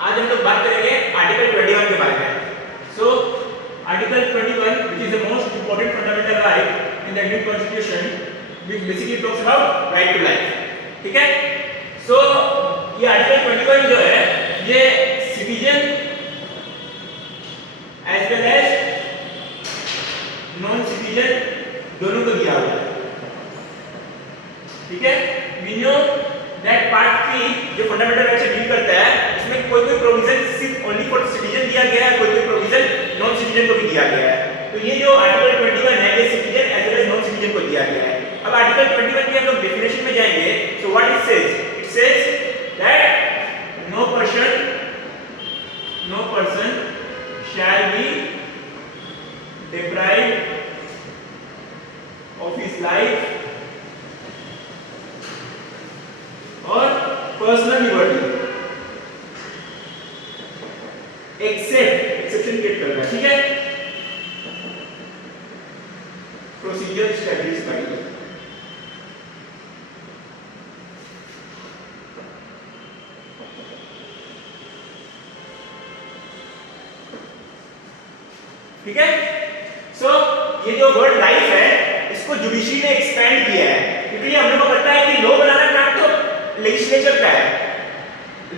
आज हम लोग बात करेंगे आर्टिकल 21 के बारे में। So article 21 which is the most important fundamental right in the Indian Constitution which basically talks about right to life। ठीक है, सो ये आर्टिकल 21 जो है ये citizen as well as non citizen दोनों को दिया हुआ है। ठीक है, वी नो दैट पार्ट 3 जो फंडामेंटल राइट से डील करता है उसमें कोई प्रोविजन सिर्फ ओनली फॉर सिटीजन दिया गया है, कोई प्रोविजन नॉन सिटीजन को भी दिया गया है। तो ये जो आर्टिकल 21 है ये citizen as well as non citizen को दिया गया है। अब आर्टिकल 21 की हम लोग डेफिनेशन में जाएंगे। So what it says that no person shall be deprived of his life or personal liberty exception create करना है। ठीक है, प्रोसीजर एस्टैब्लिश बाय लॉ। ठीक है, सो ये जो वर्ड लाइफ है इसको जुडिशरी ने एक्सपेंड किया है, क्योंकि हम लोगों को पता है कि लॉ बनाना काम तो लेजिस्लेचर का है।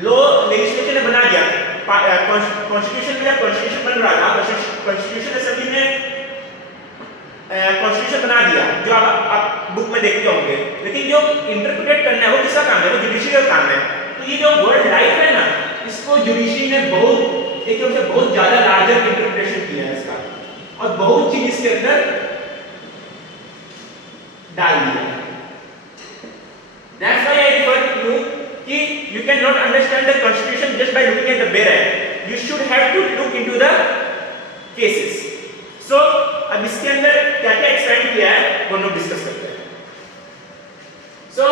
लॉ लेजिस्लेचर ने बना दिया, कॉन्स्टिट्यूशन में कॉन्स्टिट्यूशन बन रहा था, कॉन्स्टिट्यूशन असेंबली ने कॉन्स्टिट्यूशन बना दिया जो आप बुक में देखते होंगे, लेकिन जो इंटरप्रेट करना है वो किसका काम है? वो जुडिशरी का काम है। तो ये जो वर्ड लाइफ है ना इसको जुडिशरी ने बहुत ज्यादा लार्जर इंटरप्रिटेशन किया है इसका, और बहुत चीज इसके अंदर डाल दिया है। That's why I refer to you कि you cannot understand the constitution just by looking at the bare act. You should have to look into the cases. So अब इसके अंदर क्या क्या एक्सपेंड किया है वो लोग डिस्कस करते हैं। So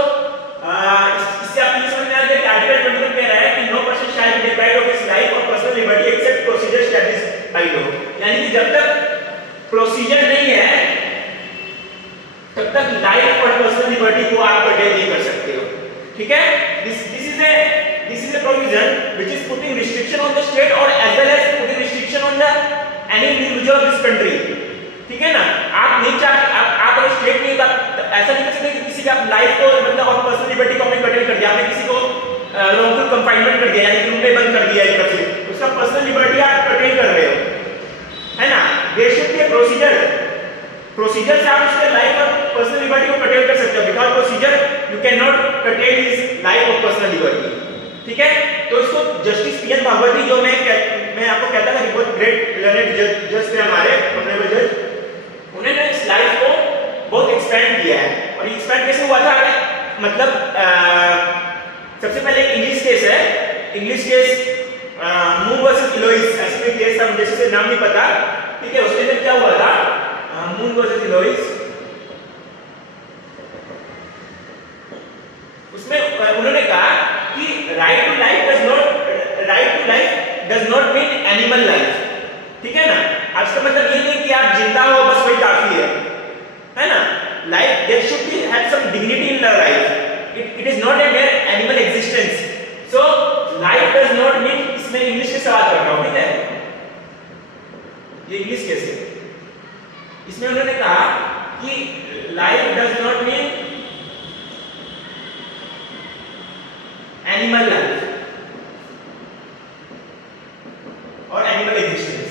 इससे आप ये समझ में आ गया कि आर्टिकल 21 कह रहा है कि no person shall be deprived of his life और personal liberty except procedure established by law. यानी कि जब तक प्रोसीजर नहीं है तब तक लाइफ और पर्सनल लिबर्टी को आप कर्टेल नहीं कर सकते हो। ठीक है, this is a provision which is putting restriction on the state or as well as putting restriction on the any individual of this country। ठीक है ना, आप नहीं चाहते, आप अगर स्टेट नहीं ऐसा नहीं कर सकते कि किसी का लाइफ को मतलब और पर्सनल लिबर्टी को आपने कर्टेल कर दिया, आपने किसी को रॉन्गफुल कंफाइनमेंट कर दिया यानी कि रूम में बंद कर दिया एक तरह से, उसका पर्सनल लिबर्टी आप कर्टेल कर रहे हो, है ना। देयर शुड बी प्रोसीजर से आप उसके लाइफ और पर्सनल लिबर्टी को कर्टेल कर सकते हो। Without procedure you can not cartel his life और पर्सनल लिबर्टी। ठीक है, तो इसको जस्टिस पीएन भागवती जो मैं आपको कहता था कि बहुत ग्रेट लर्नेड जज थे हमारे ऑनरेबल जज, उन्होंने इस लाइफ को बहुत एक्सपेंड किया है। और ये एक्सपेंड कैसे हुआ था? मतलब सबसे पहले एक इंग्लिश केस है, इंग्लिश केस मून वर्सेस इलोइस, ऐसे कोई केस था, मुझे इससे नाम नहीं पता। ठीक है, उसके अंदर क्या हुआ था? मून वर्सेस इलोइस, उसमें उन्होंने कहा कि right to life does not mean animal life. ठीक है ना, अब इसका मतलब ये नहीं कि आप जिंदा हो बस वही काफी है ना। Life there should be have some dignity in life, it is not a mere animal existence. So life does not mean, इसमें इंग्लिश के सवाल कर रहा हूं, ठीक है, ये इंग्लिश कैसे, इसमें उन्होंने कहा कि life does not mean animal life और animal existence.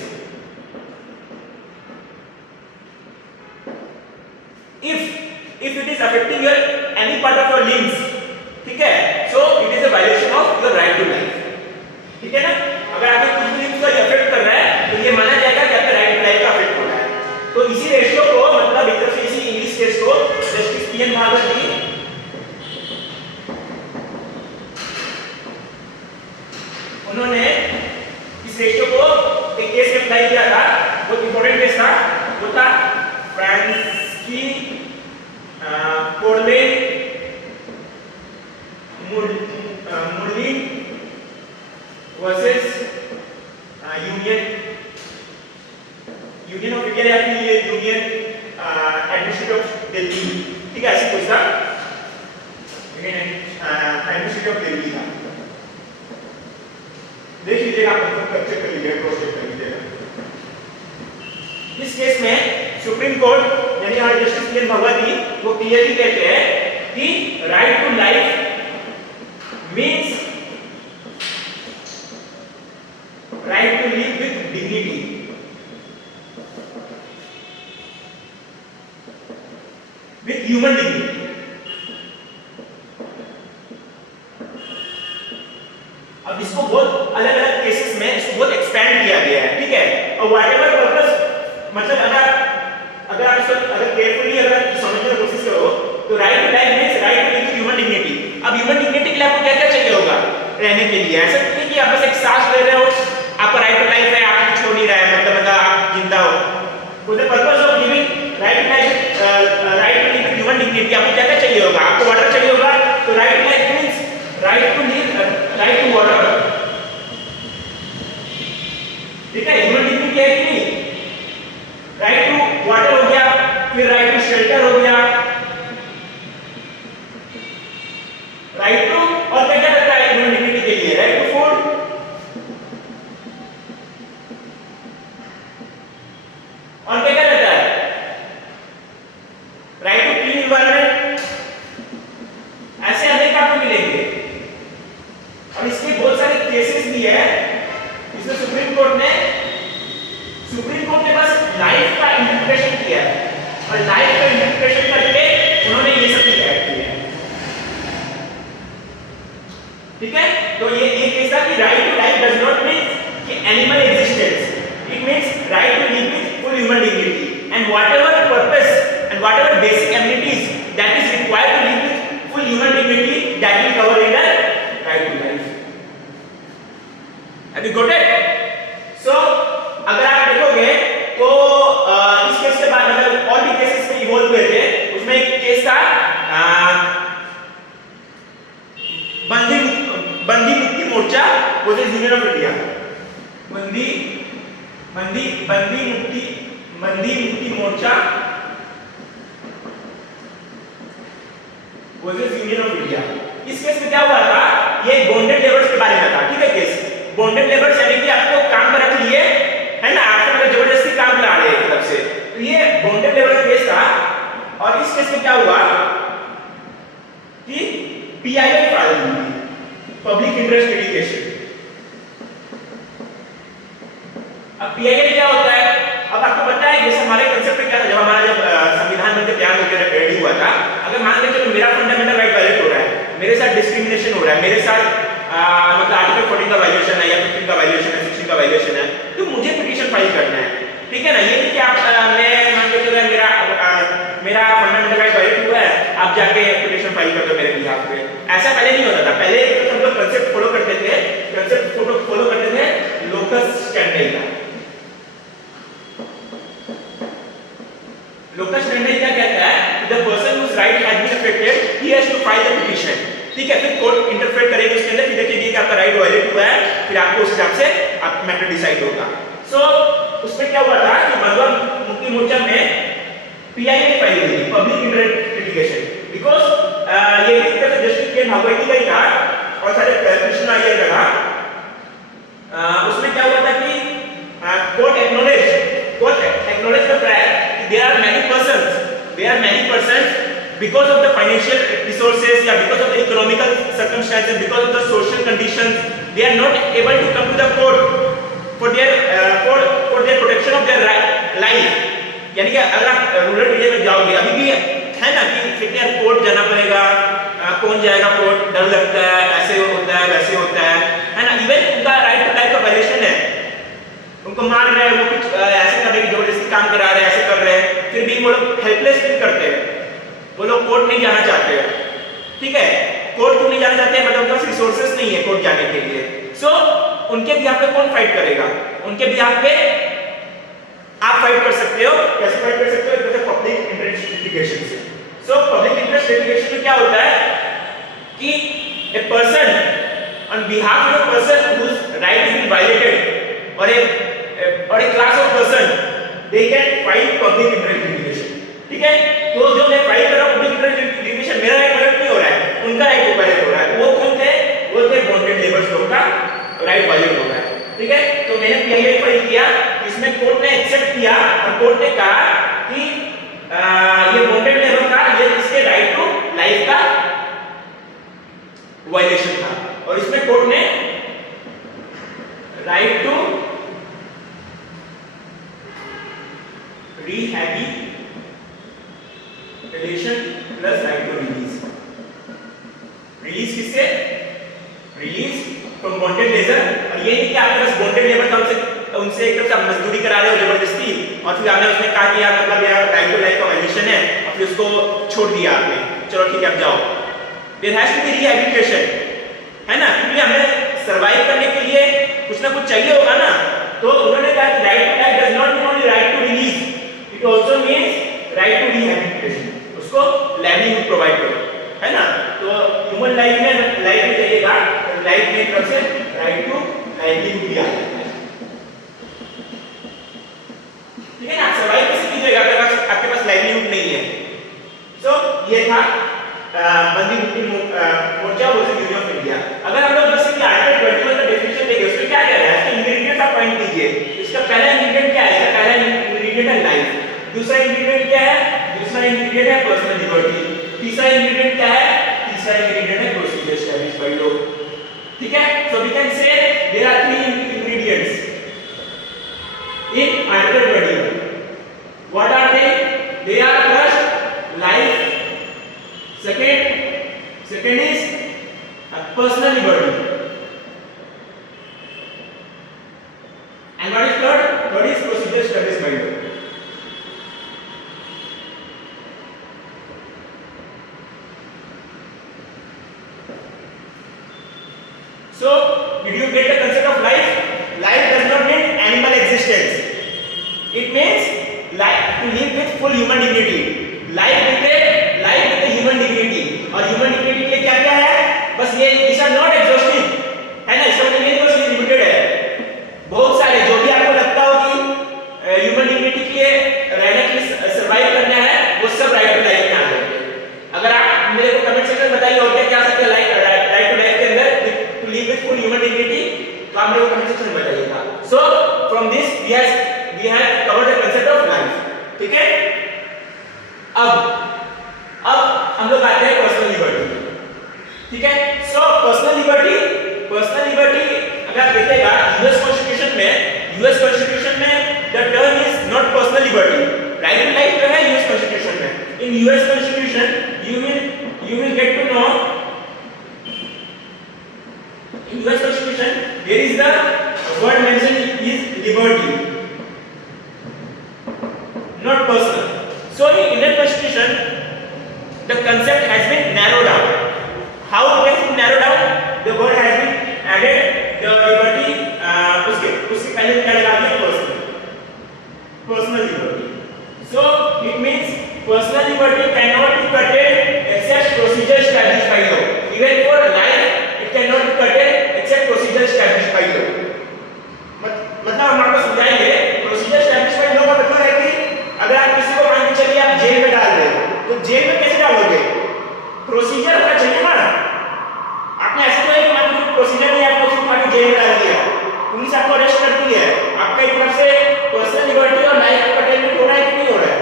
if it is affecting your any part of your limbs, ठीक है, so it is a violation of your right to life। ठीक है ना, अगर आपके कुछ लिम्स को अफेक्ट कर रहा है तो ये माना जाएगा कि आपके राइट टू लाइफ का अफेक्ट हो रहा है। तो इसी रेशियो को मतलब एक तरफ से इसी इंग्लिश केस को जस्टिस पीएन भागवती उन्होंने इस रेशियो को एक केस में अप्लाई किया था, बहुत इंपॉर्टेंट केस था, वो था फ्रांसिस्की कोर्ले मुरली वर्सेस यूनियन ऑफ इंडिया या फिर ये यूनियन एडमिनिस्ट्रेटिव ऑफ दिल्ली। ठीक है, ऐसे कुछ था, यूनियन एडमिनिस्ट्रेटिव ऑफ दिल्ली था। देख लीजिएगा, आप चेक कर लीजिएगा, क्रॉस चेक कर लीजिएगा। इस केस में सुप्रीम कोर्ट यानी हमारे जस्टिस पी एन भगवती वो क्लियरली कहते हैं कि right to life means right to live with dignity, with human dignity. अब इसको बहुत अलग अलग केसेस में इसको बहुत एक्सपेंड किया गया है, ठीक है। और व्हाटएवर पर्पस, मतलब अगर आप इसको अगर केयरफुली अगर समझने की कोशिश करो तो right to life means right to live with human dignity. अब ह्यूमन डिग्निटी के लिए आपको क्या क्या चाहिए होगा रहने के लिए? ऐसा नहीं कि आप बस एक सांस ले रहे हो, आपका राइट टू लाइफ है, आपको कुछ हो नहीं रहा है, मतलब आप जिंदा हो। For the purpose of living right to life, right to live with human dignity, आपको क्या क्या चाहिए होगा? आपको वाटर चाहिए होगा, तो right to life means right to live, right to water, ठीक है। ह्यूमन डिग्निटी है कि नहीं? राइट टू वाटर हो गया, फिर राइट टू शेल्टर हो गया, राइट टू, और क्या क्या रहता है ह्यूमन डिग्निटी के लिए? राइट टू फूड, और क्या क्या रहता है? Right to clean environment. ऐसे अनेक आपको मिलेंगे। और इसके बहुत सारे केसेस भी है, इसमें सुप्रीम कोर्ट ने बस लाइफ का इंटरप्रिटेशन किया है, और लाइफ का इंटरप्रिटेशन करके उन्होंने ये सब ऐड किया है, ठीक है। तो ये केस था कि right to life does not mean कि animal existence, it means right to live with full human dignity and whatever purpose and whatever basic amenities that is required to live with full human dignity that will cover in right to life. Have you got it? So अगर आप देखोगे तो इस case के बाद मतलब और भी केसेस में इवॉल्व हुए थे, उसमें एक केस था बंदी Mukti Morcha versus union of India. बंदी Mukti Morcha versus union of India. इस केस में क्या हुआ था? ये बॉन्डेड लेबर्स के बारे में था, ठीक है। केस बॉन्डेड लेबर्स यानी कि आपको काम पर रख लिए, है ना, आपको मतलब जबरदस्ती काम करा रहे हैं एक तरफ से, तो ये बॉन्डेड लेबर का केस था। और इस केस में क्या हुआ कि पीआईएल फाइल हुई, पब्लिक इंटरेस्ट लिटिगेशन। अब पीआईएल क्या होता है? अब आपको पता है जैसे हमारे कांसेप्ट में क्या था, जब हमारा संविधान बनकर तैयार होकर रेडी हुआ था, अगर मान लीजिए चलो मेरा फंडामेंटल राइट वायलेट हो रहा है, मेरे साथ डिस्क्रिमिनेशन हो रहा है, मेरे साथ मतलब आर्टिकल 14 का वायलेशन है या 15 का वायलेशन है, 16 का वायलेशन है, तो मुझे पिटीशन फाइल करना है, ठीक है ना। ये नहीं कि आप मैं मान लीजिए मेरा फंडामेंटल राइट वायलेट हुआ है, आप जाके पिटीशन फाइल कर दो मेरे बिहाफ पे। ऐसा पहले नहीं होता था। पहले हम लोग कांसेप्ट फॉलो करते थे लोकस स्टैंडर्ड का। लोकस स्टैंडर्ड क्या कहता है? The person whose right has been affected he has to file the petition, ठीक है। फिर कोर्ट इंटरफेयर करेगी उसके अंदर, फिर देखिए कि आपका राइट वायलेट हुआ है, फिर आपको उस हिसाब से आप मैटर डिसाइड होगा। सो उसमें क्या हुआ था कि भगवा मुक्ति मोर्चा में पीआईएल फाइल हुई, पब्लिक इंटरेस्ट लिटिगेशन, बिकॉज़ ये एक तरह से जस्टिस के भगवती का ही था और सारे कृष्ण अय्यर का था। उसमें क्या हुआ था कि court acknowledge the fact there are many persons because of the financial resources या because of the economical circumstances, because of the social conditions, they are not able to come to the court for their protection of their life। यानी कि अगर आप rural area में जाओगे, अभी भी है ना कि यार कोर्ट जाना पड़ेगा, कौन जाएगा कोर्ट, डर लगता है, ऐसे होता है वैसे होता है ना। इवन उनका राइट टू लाइफ का वायलेशन है, उनको मार रहे हैं, वो कुछ ऐसे कर रहे हैं, जबरदस्ती काम करा रहे हैं, ऐसे कर रहे हैं, फिर भी वो लोग हेल्पलेस फील करते हैं, वो लोग कोर्ट नहीं जाना चाहते हैं, ठीक है। कोर्ट क्यों नहीं जाना चाहते हैं? मतलब उनके पास रिसोर्सेज नहीं है कोर्ट जाने के लिए। सो उनके बिहाफ पे कौन फाइट करेगा? उनके बिहाफ पे आप फाइट कर सकते हो। कैसे फाइट कर सकते हो? जैसे पब्लिक इंटरेस्ट लिटिगेशन से। सो पब्लिक इंटरेस्ट लिटिगेशन में क्या होता है कि a person on behalf of a person whose right is been violated और a class of person they can file public interest litigation, ठीक है। तो जो मैं फाइल कर रहा हूं पब्लिक इंटरेस्ट लिटिगेशन, मेरा राइट वायलेट नहीं हो रहा है, उनका राइट वायलेट हो रहा है। वो कौन थे? वो थे बॉन्डेड लेबर्स लोग का राइट वायलेट हो रहा है। ठीक है, तो मैंने पीआईएल फाइल किया, इसमें कोर्ट ने एक्सेप्ट किया और कोर्ट ने कहा कि ये बॉन्डेड लेबर का ये इसके राइट टू लाइफ का वायलेशन था, और इसमें कोर्ट ने right to rehabilitation plus right to release. Release किससे? Release from bonded labour. और ये नहीं कि आपके पास बॉन्डेड लेबर था, उनसे एकदम से मजदूरी करा रहे हो जबरदस्ती, और फिर आपने उसमें कहा कि यार मतलब यार राइट टू लाइफ का वायलेशन है, और फिर उसको छोड़ दिया आपने, चलो ठीक है अब जाओ। There has to be rehabilitation, है ना, क्योंकि हमें सरवाइव करने के लिए कुछ ना कुछ चाहिए होगा ना। तो उन्होंने कहा कि right to life does not mean only right to release, it also means right to rehabilitation. उसको लाइवलीहुड प्रोवाइड करो, है ना। तो ह्यूमन लाइफ में जाइएगा, लाइफ में तरफ से राइट टू लाइवलीहुड भी आ जाता है। ठीक है ना, सर्वाइव कैसे कीजिएगा अगर आपके पास लाइवलीहुड नहीं है। सो ये था बंदी Mukti Morcha versus union of India. अगर हम लोग जैसे कि आर्टिकल 21 का डेफिनेशन देखें, उसमें क्या कह रहा है, इसके इंग्रेडिएंट्स आप फाइंड कीजिए। इसका पहला इंग्रेडिएंट क्या है? इसका पहला इंग्रेडिएंट है लाइफ। दूसरा इंग्रेडिएंट क्या है? दूसरा इंग्रेडिएंट है पर्सनल लिबर्टी। तीसरा इंग्रेडिएंट क्या है? तीसरा इंग्रेडिएंट है प्रोसीजर एस्टैब्लिश्ड बाय लॉ। ठीक है, so we can say there are 3 ingredients in article 21. What are they? They are first life, second is personal liberty, and what is third? Third is procedure established by law. So did you get the concept of life? Life does not mean animal existence, it means life to live with full human dignity, life with a human dignity। और human dignity के क्या क्या है? बस ये these are not exhaustive, है ना, इसका मतलब ये बस ये लिमिटेड है। बहुत सारे जो भी आपको लगता हो कि human dignity के रहने के लिए सर्वाइव करना है, वो सब राइट टू लाइफ में आ जाएंगे। अगर आप मेरे को कमेंट सेक्शन में बताइए और क्या क्या सकते हैं राइट टू लाइफ के अंदर to live with full human dignity, तो आप मेरे को कमेंट सेक्शन में बताइएगा। So from this we have covered the concept of life. ठीक है, अब हम लोग आते हैं पर्सनल लिबर्टी। ठीक है, सो पर्सनल लिबर्टी अगर आप देखिएगा यूएस कॉन्स्टिट्यूशन में the term is not personal liberty. Right to life जो है यूएस कॉन्स्टिट्यूशन में, in US constitution you will get to know in US Constitution there is the word mentioned is liberty, not personal. So in Indian Constitution the concept has been narrowed down. How it has been narrowed down? The word has been added, the liberty उसके पहले क्या लगा दिया? personal liberty. So it means personal liberty cannot be curtailed except procedure established by law. Even for life it cannot be curtailed except procedure established by law. मतलब हम आपको समझाएंगे procedure established by law का मतलब है कि अगर आप किसी को मान के चलिए आप जेल में डाल रहे हो, तो जेल में कैसे डालोगे? प्रोसीजर होना चाहिए ना। आपने ऐसे तो एक मान लो प्रोसीजर नहीं, आपको उसको उठा के जेल में डाल दिया, पुलिस आपको अरेस्ट करती है, आपका एक तरफ से पर्सनल लिबर्टी और लाइफ का कर्टेलमेंट हो रहा है कि नहीं हो रहा है?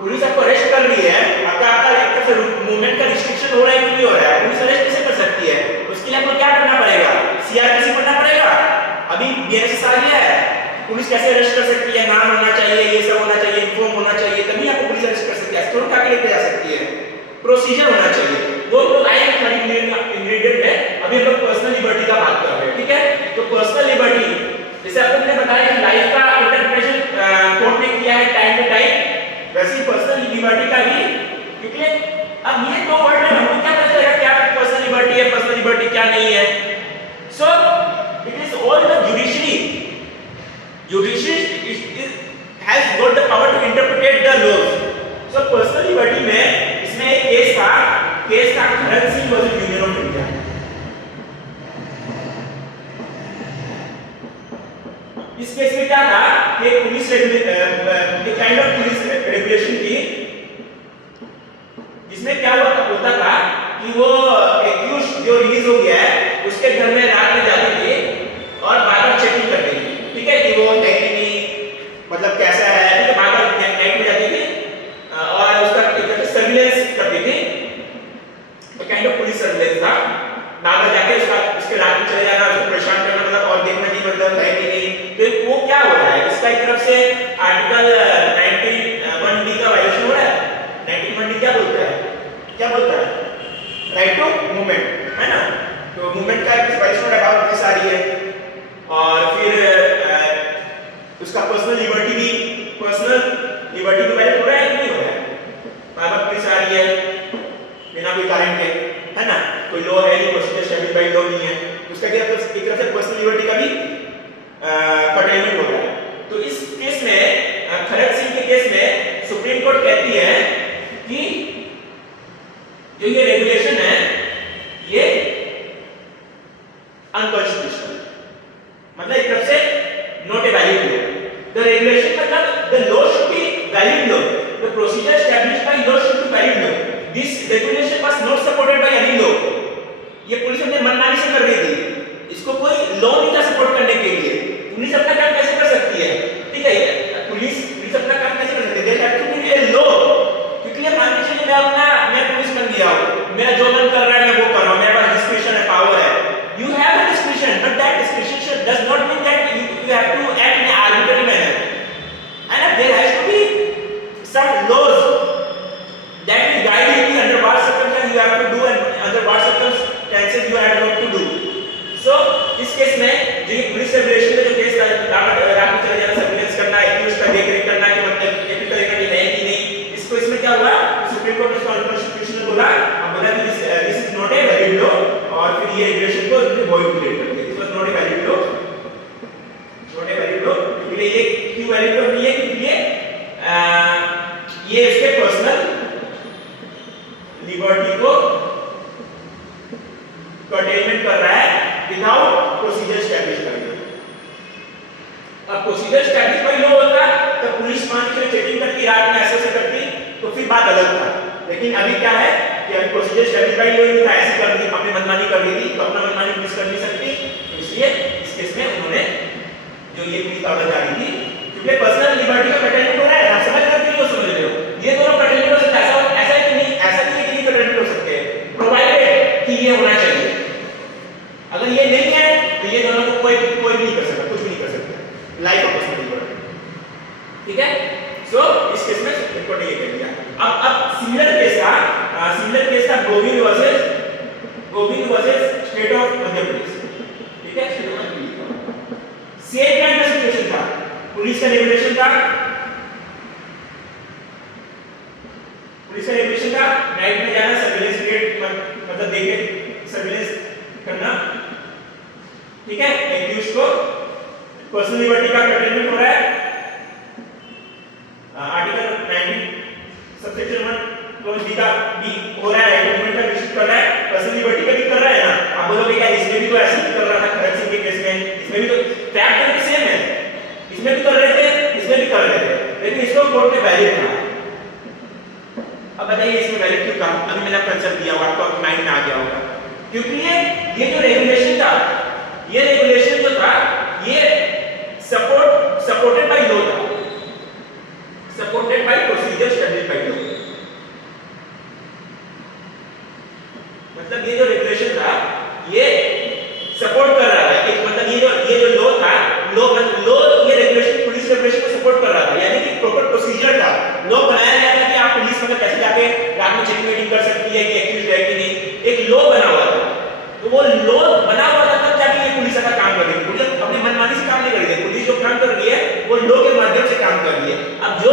पुलिस आपको अरेस्ट कर रही है, आपका एक तरफ से मूवमेंट का रिस्ट्रिक्शन हो रहा है कि नहीं हो रहा है? पुलिस अरेस्ट कैसे कर सकती है? उसके लिए आपको क्या करना पड़ेगा? सीआरपीसी पढ़ना पड़ेगा। अभी बीएनएस आ गया है, पुलिस कैसे अरेस्ट कर सकती है? नाम होना चाहिए, ये सब होना चाहिए, इन्फॉर्म होना चाहिए, तभी आपको पुलिस अरेस्ट कर सकती है। स्टोर का लेके जा सकती है, प्रोसीजर होना चाहिए। वो लाइफ का इंग्रेडिएंट है। अभी हम लोग पर्सनल लिबर्टी का बात कर रहे हैं। ठीक है, तो पर्सनल लिबर्टी जैसे आपको मैंने बताया कि लाइफ का इंटरप्रिटेशन कोर्ट ने किया है टाइम टू टाइम, वैसे ही पर्सनल लिबर्टी का भी। क्योंकि अब ये दो वर्ड में हमको क्या पता चलेगा क्या पर्सनल लिबर्टी है, पर्सनल लिबर्टी क्या नहीं है? So it is all the judiciary has got the power to interpret the laws. So personal liberty में इसमें एक केस था Kharak Singh versus union of India. इस केस में क्या था कि police kind of police regulation थी, जिसमें क्या होता था कि वो एक्यूज जो रिलीज हो गया है उसके घर में रात में एक काइंड ऑफ पुलिस सर्विलेंस था। बाहर जाके उसके रात में चले जाना, उसको परेशान करना, मतलब और देखना कि मतलब है कि नहीं। तो वो क्या हो रहा है, इसका एक तरफ से आर्टिकल 91D का वायलेशन हो रहा है। 91D क्या बोलता है, राइट टू मूवमेंट, है ना। तो मूवमेंट का एक वायलेशन हो रहा है, पुलिस आ रही है। और फिर उसका पर्सनल लिबर्टी भी वायलेट हो रहा है कि नहीं हो रहा है। बार-बार पुलिस आ रही है बिना कोई कारण के, है ना, कोई लॉ है नहीं, प्रोसीजर स्टैब्लिश बाय लॉ नहीं है, उसका क्या एक तरफ से पर्सनल लिबर्टी का भी कर्टेलमेंट हो रहा है। तो इस केस में खरक सिंह के केस में सुप्रीम कोर्ट कहती है कि जो ये रेगुलेशन है ये अनकॉन्स्टिट्यूशनल, मतलब एक तरफ से not a valid law. The regulation मतलब the law should be valid law, the procedure established by law should be valid law, this regulation was not supported by any law. ये police अपने मनमानी से कर रही थी, इसको कोई लॉ नहीं था सपोर्ट करने के लिए। पुलिस अपना काम कैसे कर सकती है, ठीक है, पुलिस अपना काम कैसे कर सकती है, there have to be a law. क्योंकि ये मान के चलिए मैं पुलिस बन गया हूं, मेरा जो मन कर रहा है मैं वो कर रहा हूं, मेरे पास डिस्क्रिप्शन है, पावर है, you have a discretion, but that discretion does not mean that you have to act in an arbitrary manner, and there has to be some laws that will guide you under what circumstances you have to do and under what circumstances you have not to do. So इस case में जो ये police regulation में जो case रात में चले जाना, सर्विलेंस करना, एक्यूज का देखरेख करना कि मतलब ये तरीका है कि नहीं, इसमें क्या हुआ, सुप्रीम कोर्ट ने इसको अनकॉन्स्टिट्यूशनल बोला कि this is not a valid law, और फिर ये रेगुलेशन को वॉइड डिक्लेयर कर दिया। This was not a valid law, इसलिए ये क्यों वैलिड लॉ नहीं है, क्योंकि ये इसके पर्सनल लिबर्टी को कर्टेलमेंट कर रहा है विदाउट प्रोसीजर एस्टैब्लिश करके। अब प्रोसीजर एस्टैब्लिश बाय लॉ होता तो पुलिस मान के चेकिंग करती, रात में ऐसे करती, तो फिर बात अलग था। लेकिन अभी क्या है कि अभी प्रोसीजर एस्टैब्लिश बाय लॉ नहीं था, ऐसे कर दी, अपनी मनमानी कर दी थी, तो अपना मनमानी पुलिस कर नहीं सकती। तो इसलिए इस केस में उन्होंने जो ये पुलिस पावर जारी की, क्योंकि पर्सनल लिबर्टी का कर्टेलमेंट हो रहा है, आप समझ रहे हो, समझ रहे हो, ये दोनों कर्टेलमेंट हो सकता है। ऐसा है कि नहीं, ऐसा नहीं है कि नहीं कर्टेलमेंट हो सकते, प्रोवाइडेड कि ये होना चाहिए। अगर ये नहीं है तो ये दोनों को कोई भी नहीं कर सकता, कुछ भी नहीं कर सकता, लाइफ ऑफ पर्सनल लिबर्टी, ठीक है। सो इस केस में सुप्रीम कोर्ट ने ये कह दिया। अब सिमिलर केस था Govind versus state of Madhya Pradesh, ठीक है, सेम काइंड का सिचुएशन था, पुलिस का रेगुलेशन था, नाइट में जाना, सर्विलेंस क्रिएट मतलब देखे सर्विलेंस करना, ठीक है, एक्यूज को पर्सनल लिबर्टी का कर्टेलमेंट हो रहा है, आर्टिकल 19 सबसेक्शन 1 क्लॉज बी का भी हो रहा है, डॉक्यूमेंट का रिस्ट्रिक्ट कर रहा है, पर्सनल लिबर्टी का भी कर रहा है ना। आप बोलोगे क्या इसमें भी तो ऐसे ही कर रहा था खरक सिंह के केस में, इसमें भी तो फैक्ट तो सेम है, इसमें भी कर रहे थे, इसमें भी कर रहे थे, लेकिन इसको कोर्ट ने वैलिड कहा। अब बताइए इसमें वैलिड क्यों कहा, अभी मैंने कंसेप्ट दिया हुआ, आपको माइंड में आ गया होगा। क्योंकि ये जो रेगुलेशन था, ये रेगुलेशन जो था ये सपोर्टेड बाय लॉ था, supported by procedure established by law. मतलब ये जो रेगुलेशन था ये सपोर्ट कर रहा था, एक मतलब ये जो लॉ था, लॉ ये रेगुलेशन पुलिस रेगुलेशन को सपोर्ट कर रहा था, यानी कि प्रॉपर प्रोसीजर था, लॉ बनाया गया था कि आप पुलिस मतलब कैसे जाके रात में चेकिंग वेटिंग कर सकती है कि एक्यूज है कि नहीं, एक लॉ बना हुआ था। तो वो लॉ बना हुआ था तब जाके ये पुलिस ऐसा काम कर रही है, पुलिस अपनी मनमानी से काम नहीं कर रही है, पुलिस जो काम कर रही है वो लॉ के माध्यम से काम कर रही है। अब जो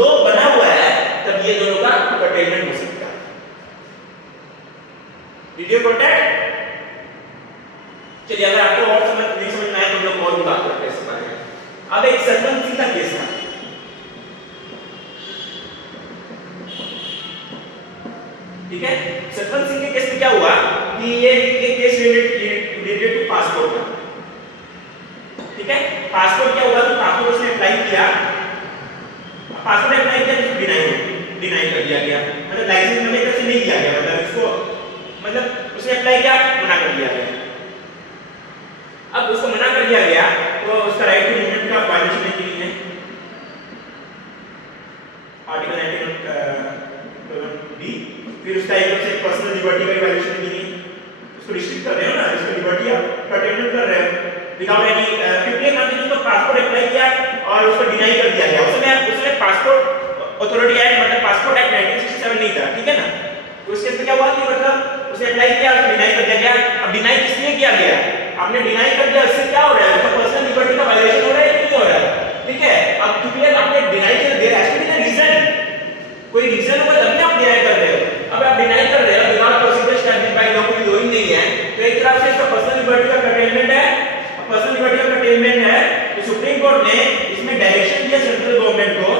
लॉ बना हुआ है तब ये दोनों का कर्टेलमेंट हो सकता है। Did you got that? चलिए अगर आपको और समझ नहीं समझ में आए तो हम लोग और भी बात करते हैं इस बारे में। अब एक सतवंत सिंह का केस था, ठीक है, सतवंत सिंह के केस में क्या हुआ कि ये केस रिलेटेड टू पासपोर्ट था, ठीक है। पासपोर्ट क्या हुआ कि पासपोर्ट उसने अप्लाई किया, पासपोर्ट अप्लाई किया, डिनाई कर दिया गया, मतलब लाइसेंस में एक तरह से नहीं दिया गया, मतलब इसको मतलब उसने अप्लाई किया, मना कर दिया गया। अब उसको मना कर दिया गया तो उसका राइट टू मूवमेंट का वायलेशन नहीं है, आर्टिकल 19 बी फिर उसका एकदम से पर्सनल लिबर्टी का वायलेशन भी नहीं, उसको रिस्ट्रिक्ट कर रहे हो ना, उसकी लिबर्टी आप अटेंड कर रहे हो विदाउट एनी। क्योंकि मान लीजिए तो पासपोर्ट अप्लाई किया और उसको डिनाई कर दिया गया, उसमें पासपोर्ट अथॉरिटी एक्ट मतलब पासपोर्ट एक्ट 1967 नहीं था, ठीक है ना। तो उस केस में क्या हुआ कि मतलब उसे अप्लाई किया, उसको डिनाई कर दिया गया। अब डिनाई किस लिए किया गया, आपने डिनाई कर दिया, इससे क्या हो रहा है, उसका पर्सनल लिबर्टी का वायलेशन हो रहा है या नहीं हो रहा है, ठीक है। अब क्योंकि आपने डिनाई कर दिया, एक्चुअली ना रीजन, कोई रीजन होगा तभी आप डिनाई कर रहे हो। अब आप डिनाई कर रहे हो without procedure established by law, कोई लॉ ही नहीं है, तो एक तरह से इसका पर्सनल लिबर्टी का कंटेनमेंट है, पर्सनल लिबर्टी का कंटेनमेंट है। तो सुप्रीम कोर्ट ने इसमें डायरेक्शन दिया सेंट्रल गवर्नमेंट को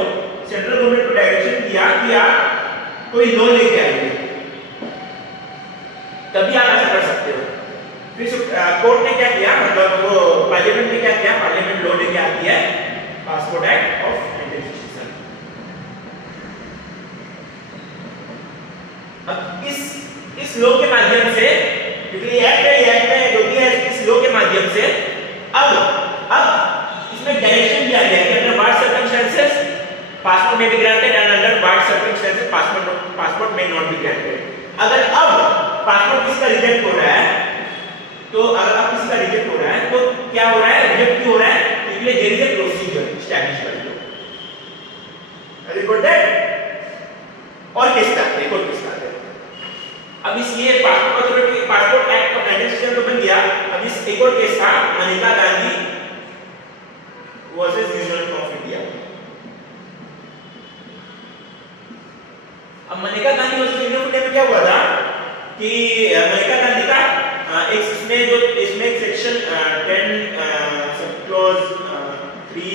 डायरेक्शन दिया कि आप कोई लॉ लेके आइए, तभी आप ऐसा कर सकते हो। फिर कोर्ट ने क्या किया, मतलब वो पार्लियामेंट ने क्या किया, पार्लियामेंट लॉ लेके आती है पासपोर्ट एक्ट ऑफ 1967। अब इस लॉ के माध्यम से, क्योंकि ये एक्ट में जो भी है, इस लॉ के माध्यम से अब इसमें डायरेक्शन दिया गया है कि अंडर व्हाट सर्कमस्टेंसेस पासपोर्ट में be granted and under what circumstances passport में नॉट बी ग्रांटेड। अगर अब पासपोर्ट किसी का रिजेक्ट हो रहा है, तो अगर अब किसी का रिजेक्ट हो रहा है तो क्या हो रहा है, रिजेक्ट क्यों हो रहा है, इसलिए there is a procedure establish कर लो। Very good that. और किस तरह देखो किस तरह अब इस ये passport authority passport act of 1967 तो बन गया। अब इस एक और केस था Maneka Gandhi versus union of India. अब Maneka Gandhi versus union of India में क्या हुआ था कि मनेका गांधी का इसमें एक section 10 sub clause 3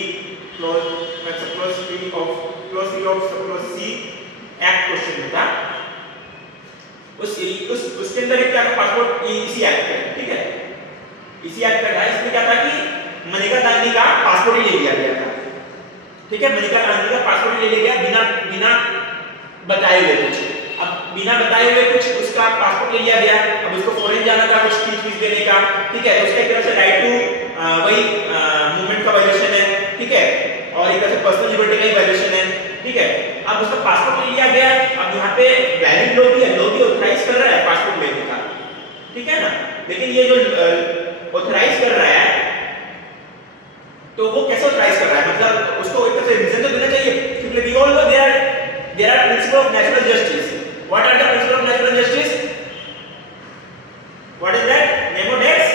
of sub clause C act question में था। उसके अंदर क्या था, पासपोर्ट इसी एक्ट का, ठीक है, इसी एक्ट का था। इसमें क्या था कि मनेका गांधी का पासपोर्ट ही ले लिया गया था, ठीक है, मनेका गांधी का पासपोर्ट ले लिया गया बिना बताए हुए कुछ। अब बिना बताए हुए कुछ उसका पासपोर्ट ले लिया गया। अब उसको फॉरेन जाना था कुछ फीस देने का, ठीक है, तो उसका एक तरह से राइट टू वही मूवमेंट का वायलेशन है, ठीक है, और एक तरह से पर्सनल लिबर्टी का वायलेशन है, ठीक है। अब उसका पासपोर्ट ले लिया गया। अब यहाँ पे वैलिड लॉ भी है, लॉ भी ऑथराइज कर रहा है पासपोर्ट लेने का, ठीक है ना। लेकिन ये जो ऑथराइज कर रहा है तो वो कैसे ऑथराइज कर रहा है, मतलब उसको एक तरह से रीजन तो देना चाहिए, क्योंकि we all know there are principle of natural justice. What are the principle of natural justice? What is that? नेमो डेक्स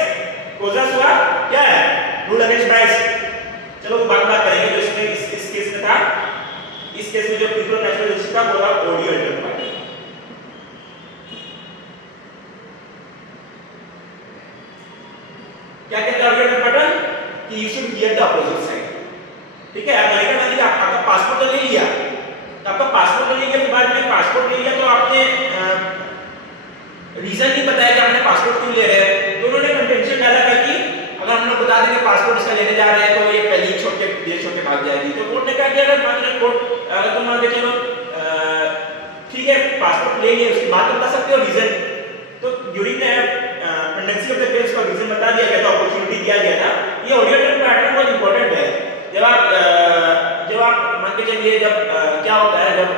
कोजा सुआ, क्या है, रूल अगेंस्ट बायस। चलो वो बात करेंगे जो इसमें इस केस में था। इस केस में जो प्रिंसिपल ऑफ नेचुरल जस्टिस था वो था ऑडियो अल्टर पार्टी। क्या कहता है ऑडियो अल्टर पार्टी कि you should hear the opposite side, ठीक है। अमेरिका में आपका पासपोर्ट तो ले लिया, तो आपका पासपोर्ट लेने के बाद में पासपोर्ट ले लिया तो आपने रीजन नहीं बताया कि आपने पासपोर्ट क्यों ले रहे हैं। तो उन्होंने कंटेंशन डाला था कि अगर हम लोग बता दें कि पासपोर्ट इसका लेने जा रहे हैं तो ये पहले ही छोड़ के देश छोड़ के भाग जाएगी। तो कोर्ट ने कहा कि अगर मान लो कोर्ट अगर तुम मान के चलो ठीक है पासपोर्ट ले लिए, उसके बाद बता सकते हो रीजन। तो during the pendency of the case का रीजन बता दिया गया था, अपॉर्चुनिटी दिया गया था। ये ऑडियो टेप पैटर्न बहुत इंपॉर्टेंट है। जब आप मान के चलिए जब क्या होता है, जब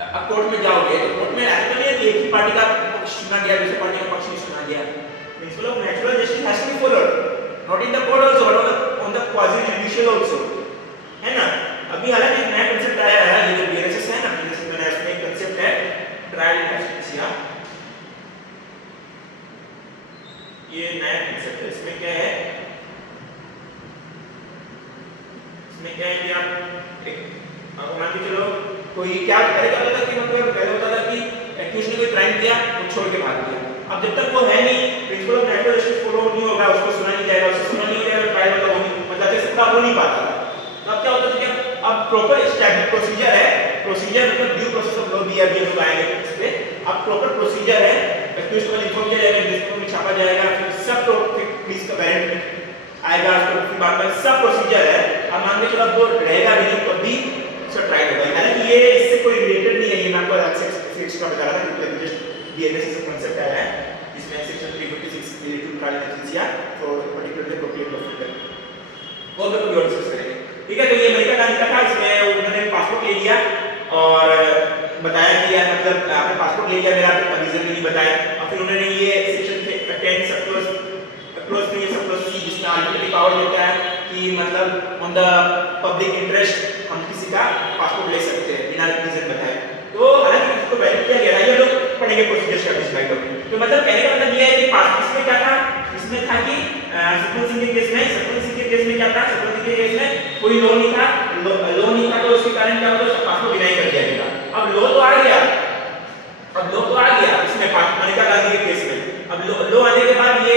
आप कोर्ट में जाओगे तो कोर्ट में ऐसा नहीं है कि एक ही पार्टी का पक्ष सुना गया, दूसरी पार्टी का पक्ष नहीं सुना गया। Principle of natural justice has to be followed, not in the court also but on the quasi judicial also, है ना। अभी हालांकि एक नया कांसेप्ट आया है, ये जो बीएनएसएस है ना, बीएनएसएस में नया एक कांसेप्ट है ट्रायल जस्टिस। ये नया कांसेप्ट है। इसमें क्या है, इसमें क्या है कि आप एक मान के चलो कोई क्या करेगा, होता था कि मतलब पहले होता था कि एक्यूज ने कोई क्राइम किया वो छोड़ के भाग गया। अब जब तक वो है नहीं, principal of natural justice follow नहीं होगा, उसको सुना नहीं जाएगा, उसको सुना नहीं हो जाएगा, ट्रायल मतलब जैसे पूरा हो नहीं पाता। तो अब क्या होता है कि अब प्रॉपर स्टैटिक प्रोसीजर है, प्रोसीजर मतलब ड्यू प्रोसेस ऑफ लॉ भी अभी लोग आएंगे इस पे। अब प्रॉपर प्रोसीजर है, एक्यूज को इन्फॉर्म किया जाएगा, न्यूज़पेपर में छापा जाएगा, फिर सब तो पुलिस का वारंट आएगा, उसको बात में सब प्रोसीजर है। अब मान के चलो वो रहेगा भी नहीं तब भी उसका ट्रायल होगा। हालांकि ये इससे कोई रिलेटेड नहीं है, ये मैं आपको अलग से फिक्स कर बता रहा था क्योंकि जस्ट बीएनएसएस का कांसेप्ट आया है। इसमें सेक्शन 356 रिलेटेड ट्रायल एजेंसिया फॉर पर्टिकुलरली प्रोक्लेम्ड ऑफेंडर वो भी डिस्कस करेंगे, ठीक है। तो ये अमेरिका गांधी का था, इसमें उन्होंने पासपोर्ट ले लिया और बताया कि यार मतलब आपने पासपोर्ट ले लिया मेरा, आपने रीजन नहीं बताया, और फिर उन्होंने ये सेक्शन 10 सब क्लोज में ये सब क्लोज सी जिसमें आर्बिट्रेरी पावर देता है कि मतलब ऑन द पब्लिक इंटरेस्ट हम किसी का पासपोर्ट ले सकते हैं बिना रीजन बताए। तो हालांकि इसको वैलिड किया गया है, ये लोग पढ़ेंगे प्रोसीजर स्टैब्लिश्ड बाय लॉ। तो मतलब कहने का मतलब ये है कि पासपोर्ट इसमें क्या था, इसमें था कि सतपाल सिंह के केस में, सतपाल सिंह के केस में क्या था, सतपाल सिंह के केस में कोई लॉ नहीं था, लॉ नहीं था, तो उसके कारण क्या होगा, पासपोर्ट डिनाई कर दिया गया। अब लॉ तो आ गया, अब लॉ तो आ गया इसमें मनिका गांधी के केस में। अब लॉ आने के बाद ये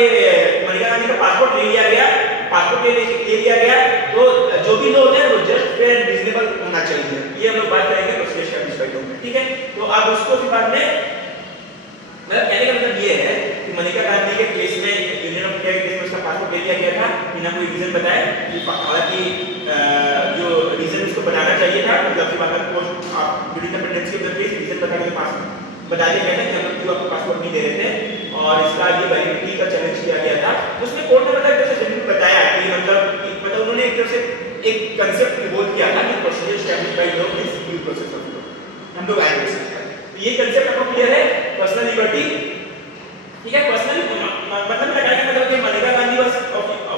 मनिका गांधी का पासपोर्ट ले लिया गया, पासपोर्ट ले लिया गया, तो जो भी लॉ है वो जस्ट फेयर रीजनेबल होना चाहिए, ये हम लोग बात करेंगे प्रोसीजर स्टैब्लिश्ड बाय लॉ में, ठीक है। तो अब उसको फिर बाद में मतलब कहने का मतलब ये है कि मनिका गांधी के केस में, यूनियन ऑफ इंडिया के केस में उसका पासपोर्ट ले लिया गया था बिना कोई रीजन बताए, हालांकि जो रीजन उसको बताना चाहिए था, मतलब फिर बाद में post during the pendency of the case reason बता के पासपोर्ट बता दिया गया था कि हम लोग क्यों आपको पासपोर्ट नहीं दे रहे थे, और इसका ये वैलिडिटी का चैलेंज किया गया था। उसमें कोर्ट ने मतलब जैसे जनरल बताया कि मतलब उन्होंने एक तरफ से एक कांसेप्ट इवोल्व किया था कि procedure established by law is due process of law, हम लोग आगे देख सकते हैं। तो ये कांसेप्ट आपको क्लियर है, पर्सनल लिबर्टी, ठीक है। पर्सनल मतलब बताया कि मतलब कि मनिका गांधी वाज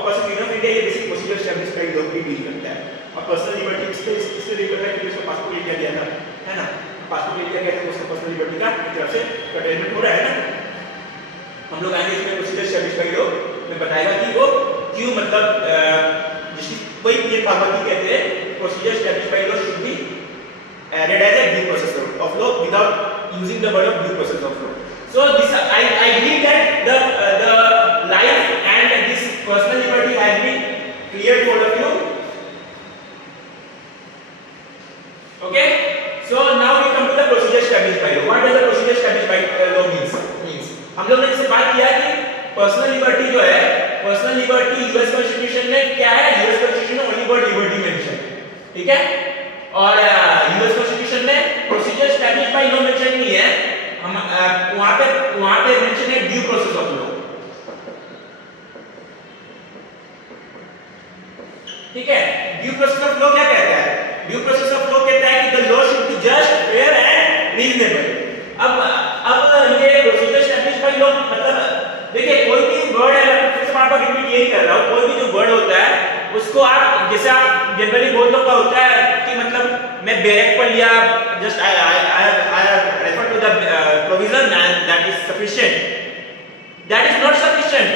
पर्सन यूनियन ऑफ इंडिया, ये basic procedure established by law की डील करता है, और पर्सनल लिबर्टी इससे डील करता है कि उसका पासपोर्ट ले लिया गया था, है ना, पासपोर्ट ले लिया गया था, उसका पर्सनल लिबर्टी का एक तरफ से कर्टेलमेंट हो रहा है ना। हम लोग आगे इसमें प्रोसीजर स्टैब्लिश्ड बाय लॉ में बताएगा कि वो क्यों मतलब जिसकी कोई ये पाबंदी कहते हैं procedure established by law should B read as a due process of law without using the word of due process of law. So this I believe that the life and this personal liberty has been cleared for all of you. Okay. So now we come to the procedure established by law. What does the procedure established by law means? हम लोग ने इससे बात किया कि personal liberty जो है, personal liberty US constitution में क्या है, यूएस कॉन्स्टिट्यूशन में ओनली वर्ड लिबर्टी मेंशन, ठीक है, और यूएस कॉन्स्टिट्यूशन में procedure established by law mention नहीं है, हम वहां पे मेंशन है ड्यू प्रोसेस ऑफ लॉ, ठीक है। ड्यू प्रोसेस ऑफ लॉ क्या कहता है, ड्यू प्रोसेस ऑफ लॉ कहता है कि the law should be just, fair and reasonable. अब ये प्रोसीजर एस्टैब्लिश्ड बाय लॉ मतलब देखिए कोई भी वर्ड है, मैं फिर से बार-बार रिपीट यही कर रहा हूं, कोई भी जो वर्ड होता है उसको आप जैसे आप जनरली बहुत लोग का होता है कि मतलब मैं बैरक पढ़ लिया, just I refer to the provision and that is sufficient, that is not sufficient,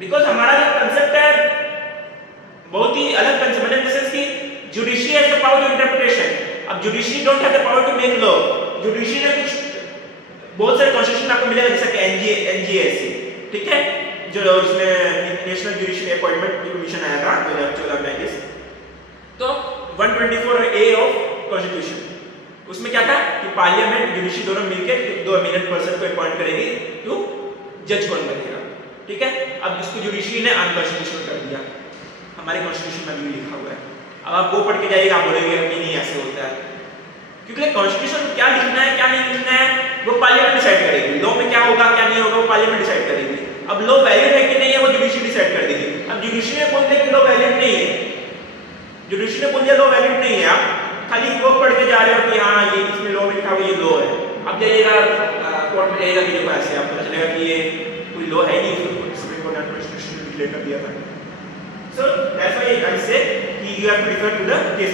because हमारा जो कांसेप्ट है बहुत ही अलग कांसेप्ट है, जैसे कि judiciary has the power to interpretation. अब judiciary don't have the power to make law, judiciary ने कुछ बहुत सारे कॉन्स्टिट्यूशन आपको मिलेगा जैसे कि एनजीएससी, ठीक है, जो इसमें नेशनल जुडिशरी अपॉइंटमेंट कमीशन आया था 2014-22, तो 124A ऑफ कॉन्स्टिट्यूशन, उसमें क्या था कि पार्लियामेंट जुडिशरी दोनों मिलकर 2 एमिनेंट पर्सन को अपॉइंट करेगी टू जज कौन बनेगा, ठीक है। अब इसको जुडिशरी ने अनकॉन्स्टिट्यूशनल कर दिया, हमारे कॉन्स्टिट्यूशन में भी लिखा हुआ है। अब आप वो पढ़ के जाइएगा, आप बोलेंगे कि नहीं ऐसे होता है, क्योंकि कॉन्स्टिट्यूशन क्या लिखना है क्या नहीं लिखना है वो पार्लियामेंट डिसाइड करेगी, लॉ में क्या होगा क्या नहीं होगा वो पार्लियामेंट डिसाइड करेगी। अब लॉ वैलिड है कि नहीं है वो जुडिशरी डिसाइड कर देगी। अब जुडिशरी ने बोल दिया कि लॉ वैलिड नहीं है, जुडिशरी ने बोल दिया लॉ वैलिड नहीं है, आप खाली वो पढ़ के जा रहे हो कि हाँ ये इसमें लॉ में लिखा हुआ ये लॉ है, अब जाइएगा कोर्ट में जाइएगा कि देखो ऐसे आपको पता चलेगा कि ये कोई लॉ है नहीं, उसको सुप्रीम कोर्ट ने कॉन्स्टिट्यूशन डिक्लेयर कर दिया था। So that's why I say कि you have to refer to the case.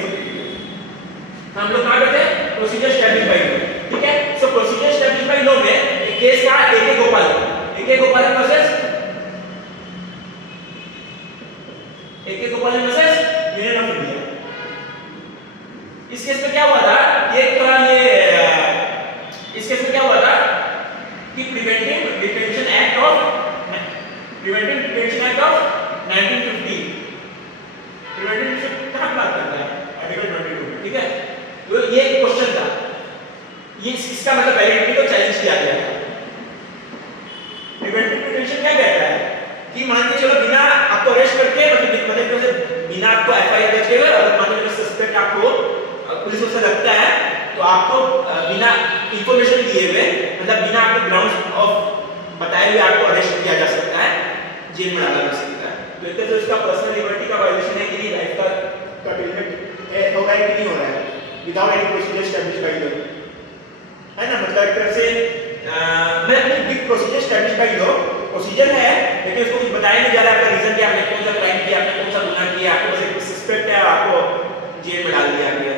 हम लोग कहां पे थे, प्रोसीजर एस्टैब्लिश्ड बाय लॉ, ठीक है। सो प्रोसीजर एस्टैब्लिश्ड बाय लॉ में एक केस था AK गोपालन, AK गोपालन वर्सेस AK गोपालन वर्सेस यूनियन ऑफ इंडिया। इस केस में क्या हुआ था, ये इस केस में क्या हुआ था कि preventive detention act of 1950, preventive detention कहां बात करता है, आर्टिकल 22, ठीक है। तो ये क्वेश्चन था, ये इसका मतलब वैलिडिटी को चैलेंज किया गया था। प्रिवेंटिव डिटेंशन क्या कहता है कि मान के चलो बिना आपको अरेस्ट करके मतलब बिना आपको एफआईआर दर्ज किए और मान लो सस्पेक्ट आपको पुलिस ऑफिसर लगता है तो आपको बिना इंफॉर्मेशन दिए हुए मतलब बिना आपके ग्राउंड्स ऑफ बताए हुए आपको अरेस्ट किया जा सकता है, जेल में डाला जा सकता है। तो एक तरह से उसका पर्सनल लिबर्टी का वायलेशन है कि नहीं, लाइफ का कर्टेलमेंट हो रहा है कि नहीं हो रहा है without any procedure established by law. है ना, मतलब एक तरह से मैं अपनी big procedure establish by law, procedure है लेकिन उसको कुछ बताया नहीं जा रहा, आपका रीजन क्या, आपने कौन सा क्राइम किया, आपने कौन सा गुनाह किया, आपको बस एक सस्पेक्ट है, आपको जेल में डाल दिया गया।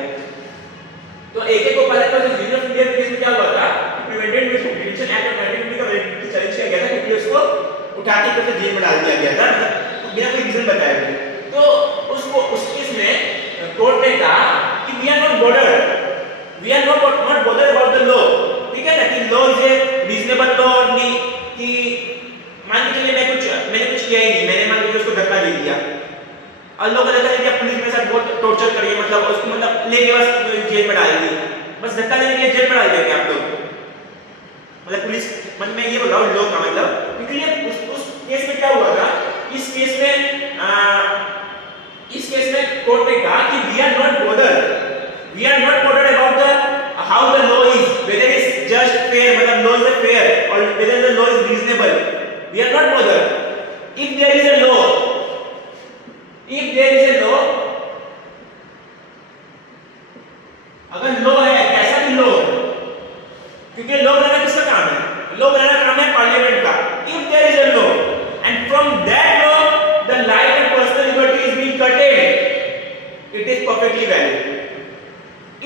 तो एक को पहले तो यूनियन ऑफ इंडिया केस में क्या हुआ था, प्रिवेंटेड डिटेंशन एक्ट ऑफ 1950 का वैलिडिटी चैलेंज किया गया था क्योंकि उसको उठा के फिर जेल में डाल दिया गया था, मतलब बिना कोई रीजन बताए हुए। तो उसको उस केस में कोर्ट ने कहा कि we are not bothered, we are not bothered about the law, ठीक है ना, कि law is a reasonable law only, कि मान के चलिए मैंने कुछ किया ही नहीं, मैंने मान लीजिए उसको धक्का दे दिया और लोग कहते हैं कि पुलिस मेरे साथ बहुत टॉर्चर करी है, मतलब उसको मतलब लेके बस जेल में डाल दी, बस धक्का देने के लिए जेल में डाल देंगे आप लोग, मतलब पुलिस मन में ये बोल रहा हूँ लोग का मतलब, क्योंकि ये उस केस में क्या हुआ था, इस केस में कोर्ट ने कहा कि we are not bothered about the how the law is, whether is just fair, मतलब लॉ इज फेयर और whether the law is reasonable, we are not bothered. If there is a law, अगर law है, कैसा भी law, क्योंकि law बनाना किसका काम है, लॉ बनाना काम है पार्लियामेंट का। If there is a law and from that law the life and personal liberty is being curtailed, it is perfectly valid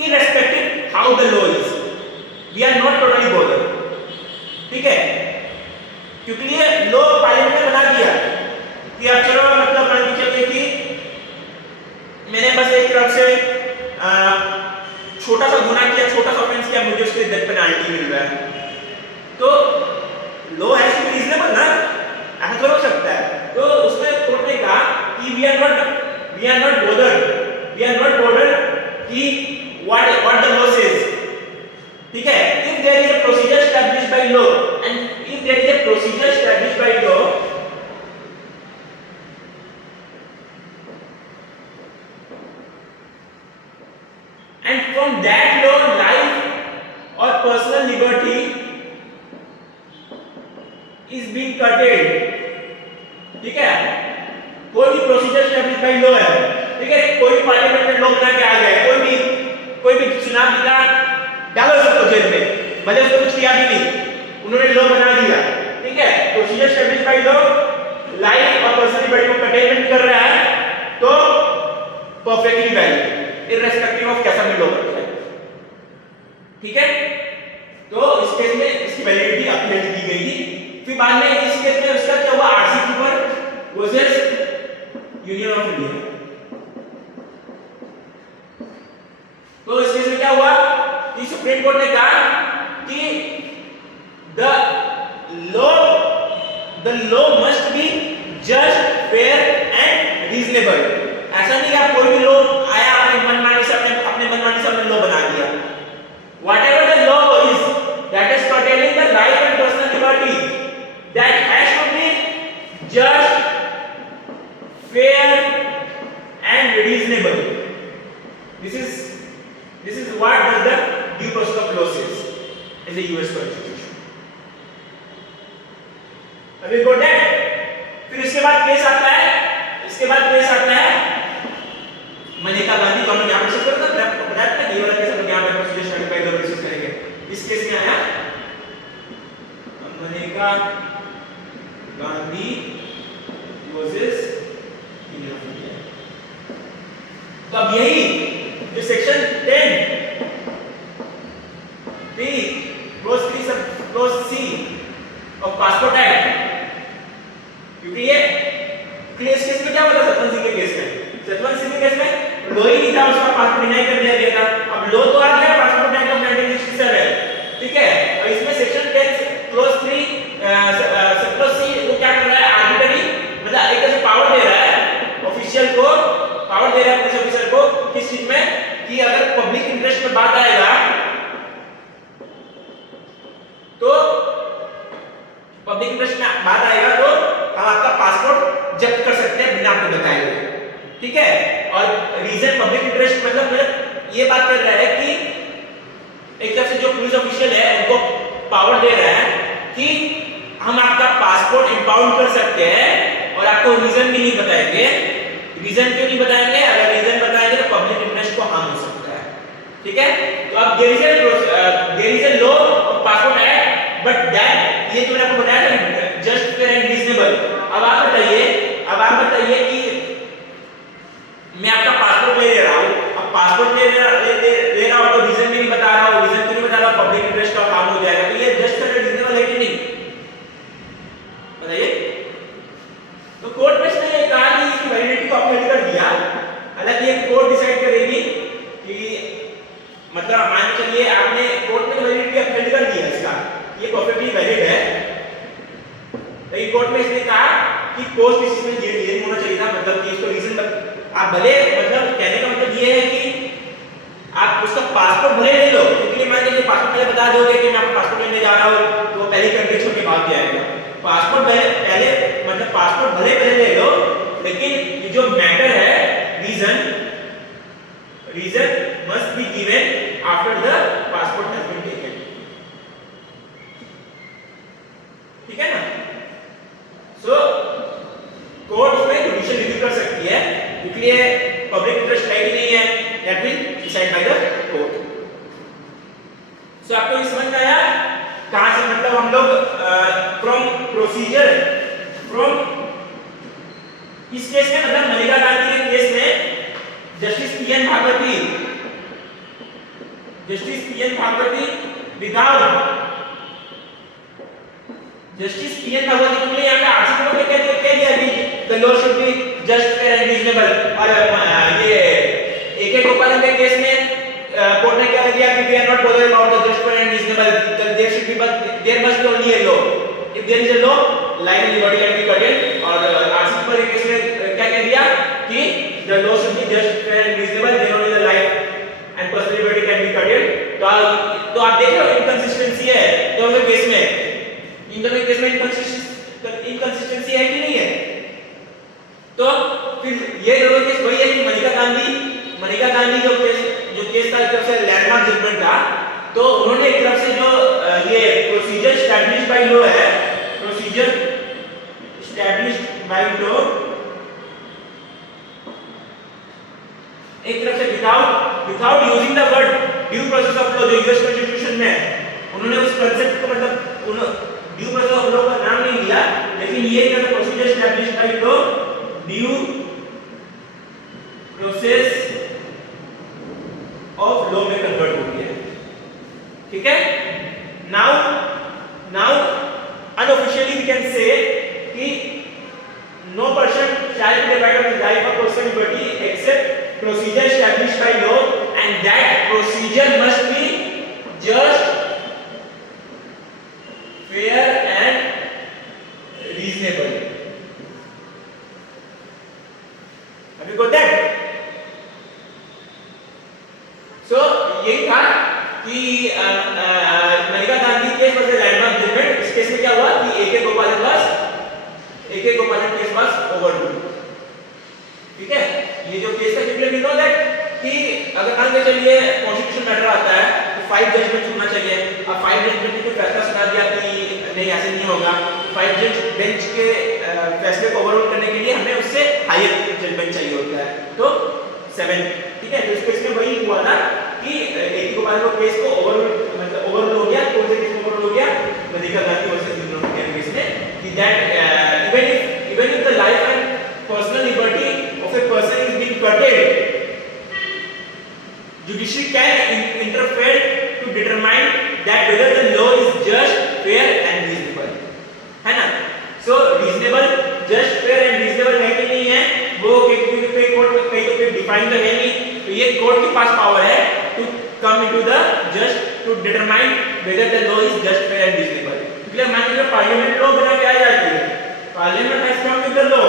irrespective how the law is, we are not totally bothered, ठीक है, क्योंकि ये law parliament ने बना दिया कि अब चलो मतलब मान के चलिए कि मैंने बस एक तरफ से छोटा सा गुनाह किया, छोटा सा ऑफेंस किया, मुझे उसके डेथ पेनल्टी मिल रहा है, तो law has to be reasonable ना, ऐसा तो हो सकता है। तो उसमें कोर्ट ने कहा कि वी आर नॉट बोर्डर कि what the law says, ठीक है, if there is a procedure established by law and if there is a procedure established by law and from that law life or personal liberty is being curtailed, ठीक है, कोई भी procedure establish by law है, ठीक है, कोई भी parliament में लॉ बना के आ गया, कोई भी चुनाव जीता, डालो उसको जेल में, भले उसको कुछ किया भी नहीं, उन्होंने लॉ बना दिया, ठीक है, procedure establish by law life और पर्सनल लिबर्टी को कंटेनमेंट कर रहा है, तो परफेक्टली वैलिड इररेस्पेक्टिव ऑफ कैसा भी लॉ करता है, ठीक है। तो इस केस में इसकी वैलिडिटी अपील की गई थी। फिर बाद में इस केस में उसका क्या हुआ, आरसी पर वर्सेस यूनियन ऑफ इंडिया। तो इस केस में क्या हुआ कि सुप्रीम कोर्ट ने कहा कि the law must be just fair and reasonable. ऐसा नहीं कि आप कोई भी लॉ आया अपने मनमानी से अपने लॉ बना दिया। Whatever the law is that is curtailing the life and personal liberty, that has to be just, fair and reasonable. This is what does the due process of law says in the US Constitution. अभी got that? फिर इसके बाद case आता है, मनेका गांधी, तो हम यहाँ पर करना था, आपको बताया था ये वाला केस हम यहाँ पर procedure study by law discuss करेंगे। इस केस में आया Maneka Gandhi versus union of India. तो अब यही जो section 10 clause C of passport act, क्योंकि ये केस में क्या बोला सतवंत सिंह के केस में, लॉ ही नहीं था, उसका पासपोर्ट डिनाई कर दिया गया था। अब लॉ तो आ गया, पासपोर्ट एक्ट ऑफ 1967, ठीक है, और इसमें सेक्शन 10 क्लोज 3 क्लोज सी वो क्या कर रहा है, आर्बिट्ररी मतलब एक तरह से पावर दे रहा है ऑफिशियल को, पावर दे रहा है पुलिस ऑफिसर को किस चीज में, कि अगर पब्लिक इंटरेस्ट में बात आएगा तो पब्लिक इंटरेस्ट में बात आएगा तो हम आपका पासपोर्ट जब्त कर सकते हैं बिना आपको बताए हुए, ठीक है। और रीजन पब्लिक इंटरेस्ट मतलब ये बात कर रहा है कि एक तरफ से जो पुलिस ऑफिशियल है उनको पावर दे रहा है कि हम आपका पासपोर्ट इंपाउंड कर सकते हैं और आपको रीजन भी नहीं बताएंगे। रीजन क्यों नहीं बताएंगे, अगर रीजन बताएंगे तो पब्लिक इंटरेस्ट को हार्म हो सकता है, ठीक है। तो अब there is a law of passport act but that, ये तो मैंने आपको बताया था जस्ट फेयर एंड रीजनेबल। अब आप बताइए कि मैं आपका पासपोर्ट ले रहा हूं, अब पासपोर्ट ले रहा हूं तो रीजन भी नहीं बता रहा हूं, रीजन क्यों नहीं बता रहा हूं, पब्लिक इंटरेस्ट का हार्म हो जाएगा, तो ये जस्ट फेयर एंड रीजनेबल है कि नहीं बताइए। तो कोर्ट में इसने कहा कि इसकी वैलिडिटी को अपहेल्ड कर दिया। हालांकि ये कोर्ट डिसाइड करेगी कि मतलब मान के चलिए आपने कोर्ट में वैलिडिटी अपहेल्ड कर दिया इसका, ये परफेक्टली वैलिड है, तो कोर्ट में इसने कहा कि कोर्ट डिसीजन में ये होना चाहिए था, मतलब कि इसको रीजन आप भले, मतलब कहने का मतलब ये है कि आप उसका पासपोर्ट भले ले लो, क्योंकि मान लीजिए पासपोर्ट पहले बता दोगे कि मैं आपका पासपोर्ट लेने जा रहा हूं तो पहली कंट्री छोड़ के भाग जाएगा। पासपोर्ट पहले मतलब पासपोर्ट भले ले लो, लेकिन ये जो मैटर है reason must be given after the passport has been taken, ठीक है ना। सो कोर्ट इसमें जुडिशियल रिव्यू कर सकती है, इसलिए पब्लिक इंटरेस्ट है कि नहीं है that will decide by the court. So आपको ये समझ में आया कहां से, मतलब हम लोग फ्रॉम प्रोसीजर फ्रॉम इस केस में, मतलब मलिका गांधी के केस में जस्टिस पीएन भागवती ने यहाँ पे आरसी कोर्ट ने कह दिया कि the law should be just fair and reasonable, और ये एके गोपालन के केस में कोर्ट ने क्या दिया कि we are not bothered about the just fair and reasonable, there must be only a law, if there is a law life and liberty can be curtailed. और आरसी कोर्ट के केस में क्या कह दिया कि the law should be just fair and reasonable, there only the life and personal liberty can be curtailed. तो आप देख रहे हो इनकंसिस्टेंसी है दोनों केस में, इन दोनों केस में इनकंसिस्टेंसी है कि नहीं है। तो फिर ये दोनों केस वही है कि मलिका गांधी जो केस था, एक तरफ से लैंडमार्क जजमेंट था, तो उन्होंने एक तरफ से जो ये प्रोसीजर एस्टैब्लिश्ड बाय लॉ है, प्रोसीजर एस्टैब्लिश्ड बाय लॉ, एक तरफ से without using the word due process of law, जो यूएस कॉन्स्टिट्यूशन में है, उन्होंने उस कांसेप्ट को मतलब ड्यू प्रोसेस ऑफ लॉ का नाम नहीं लिया, लेकिन ये क्या था, procedure established by law, due process of law में कन्वर्ट हो गया, ठीक है। नाउ अनऑफिशियली वी कैन से कि no person shall be deprived of his life or personal liberty except procedure established by law, and that procedure must be just, fair and reasonable. Have you got that? So यही था कि Malika Gandhi case versus landmark judgement. इस case में क्या हुआ कि एके गोपालन case was overruled, ठीक है। ये जो केस का क्लियर नो दैट कि अगर मान के चलिए कॉन्स्टिट्यूशन मैटर आता है तो 5 जजमेंट होना चाहिए, अब 5 जजमेंट ने फैसला सुना दिया कि नहीं ऐसे नहीं होगा, 5 जज बेंच के फैसले को ओवररूल करने के लिए हमें उससे हायर जजमेंट चाहिए होता है, तो 7, ठीक है। तो इस केस में वही हुआ ना कि एक गोपाल को केस को ओवररूल हो गया, कौन से केस में ओवररूल हो गया, मलिका गांधी वर्सेस यूनियन केस में, कि that even if the life and personal liberty of a person is being curtailed, judiciary can interfere to determine that whether the law is just, fair and reasonable, है ना। So reasonable, just, fair and reasonable है कि नहीं है, वो कोई court कहीं तो डिफाइन तो है नहीं, तो ये कोर्ट के पास पावर है to come into the just to determine whether the law is just, fair and reasonable। इसलिए मान लीजिए पार्लियामेंट लॉ बना के आ जाती है, parliament has come with the law,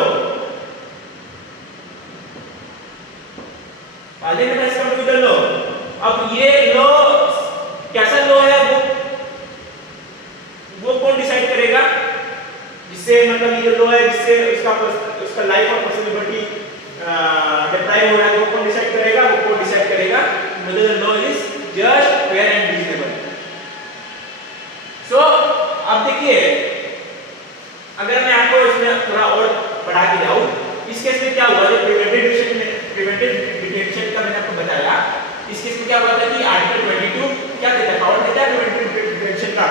parliament has come with the law. अब ये लॉ कैसा लॉ है वो कौन डिसाइड करेगा, जिससे मतलब ये लॉ है जिससे उसका लाइफ और पर्सनल लिबर्टी डिप्राइव हो रहा है, वो कौन डिसाइड करेगा, वो कोर्ट डिसाइड करेगा whether the law is just, fair and reasonable। So अब देखिए अगर मैं आपको इसमें थोड़ा और बढ़ा के जाऊं, इस केस में क्या हुआ, जो प्रिवेंटिव डिटेंशन का मैंने आपको बताया इस केस में क्या होता है कि आर्टिकल 22 क्या कहता है, पावर देता है प्रिवेंशन का,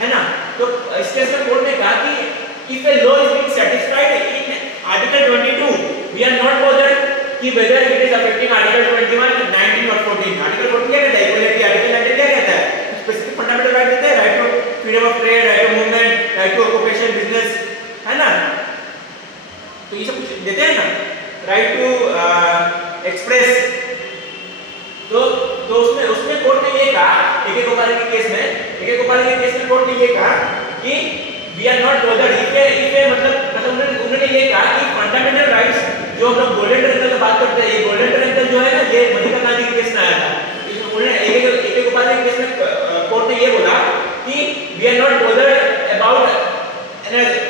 है ना। तो इस केस में कोर्ट ने कहा कि if a law is being satisfied in article 22 we are not bothered कि whether it is affecting article 21, 19 और 14। आर्टिकल 14 क्या कहता है, इक्वालिटी। आर्टिकल 19 क्या कहता है, स्पेसिफिक फंडामेंटल राइट देते हैं, right to freedom of trade, right to movement, right to occupation, business, है ना। तो ये सब कुछ देते हैं ना, राइट टू एक्सप्रेस। तो उसमें कोर्ट ने ये कहा, एक गोपाल के केस में कोर्ट ने ये कहा कि we are not bothered if मतलब उन्होंने ये कहा कि फंडामेंटल राइट्स जो हम लोग गोल्डन ट्रायंगल की बात करते हैं, ये गोल्डन ट्रायंगल जो है ना, ये मणिका गांधी के केस में आया था। उन्होंने एक गोपाल के केस में कोर्ट ने ये बोला कि we are not bothered about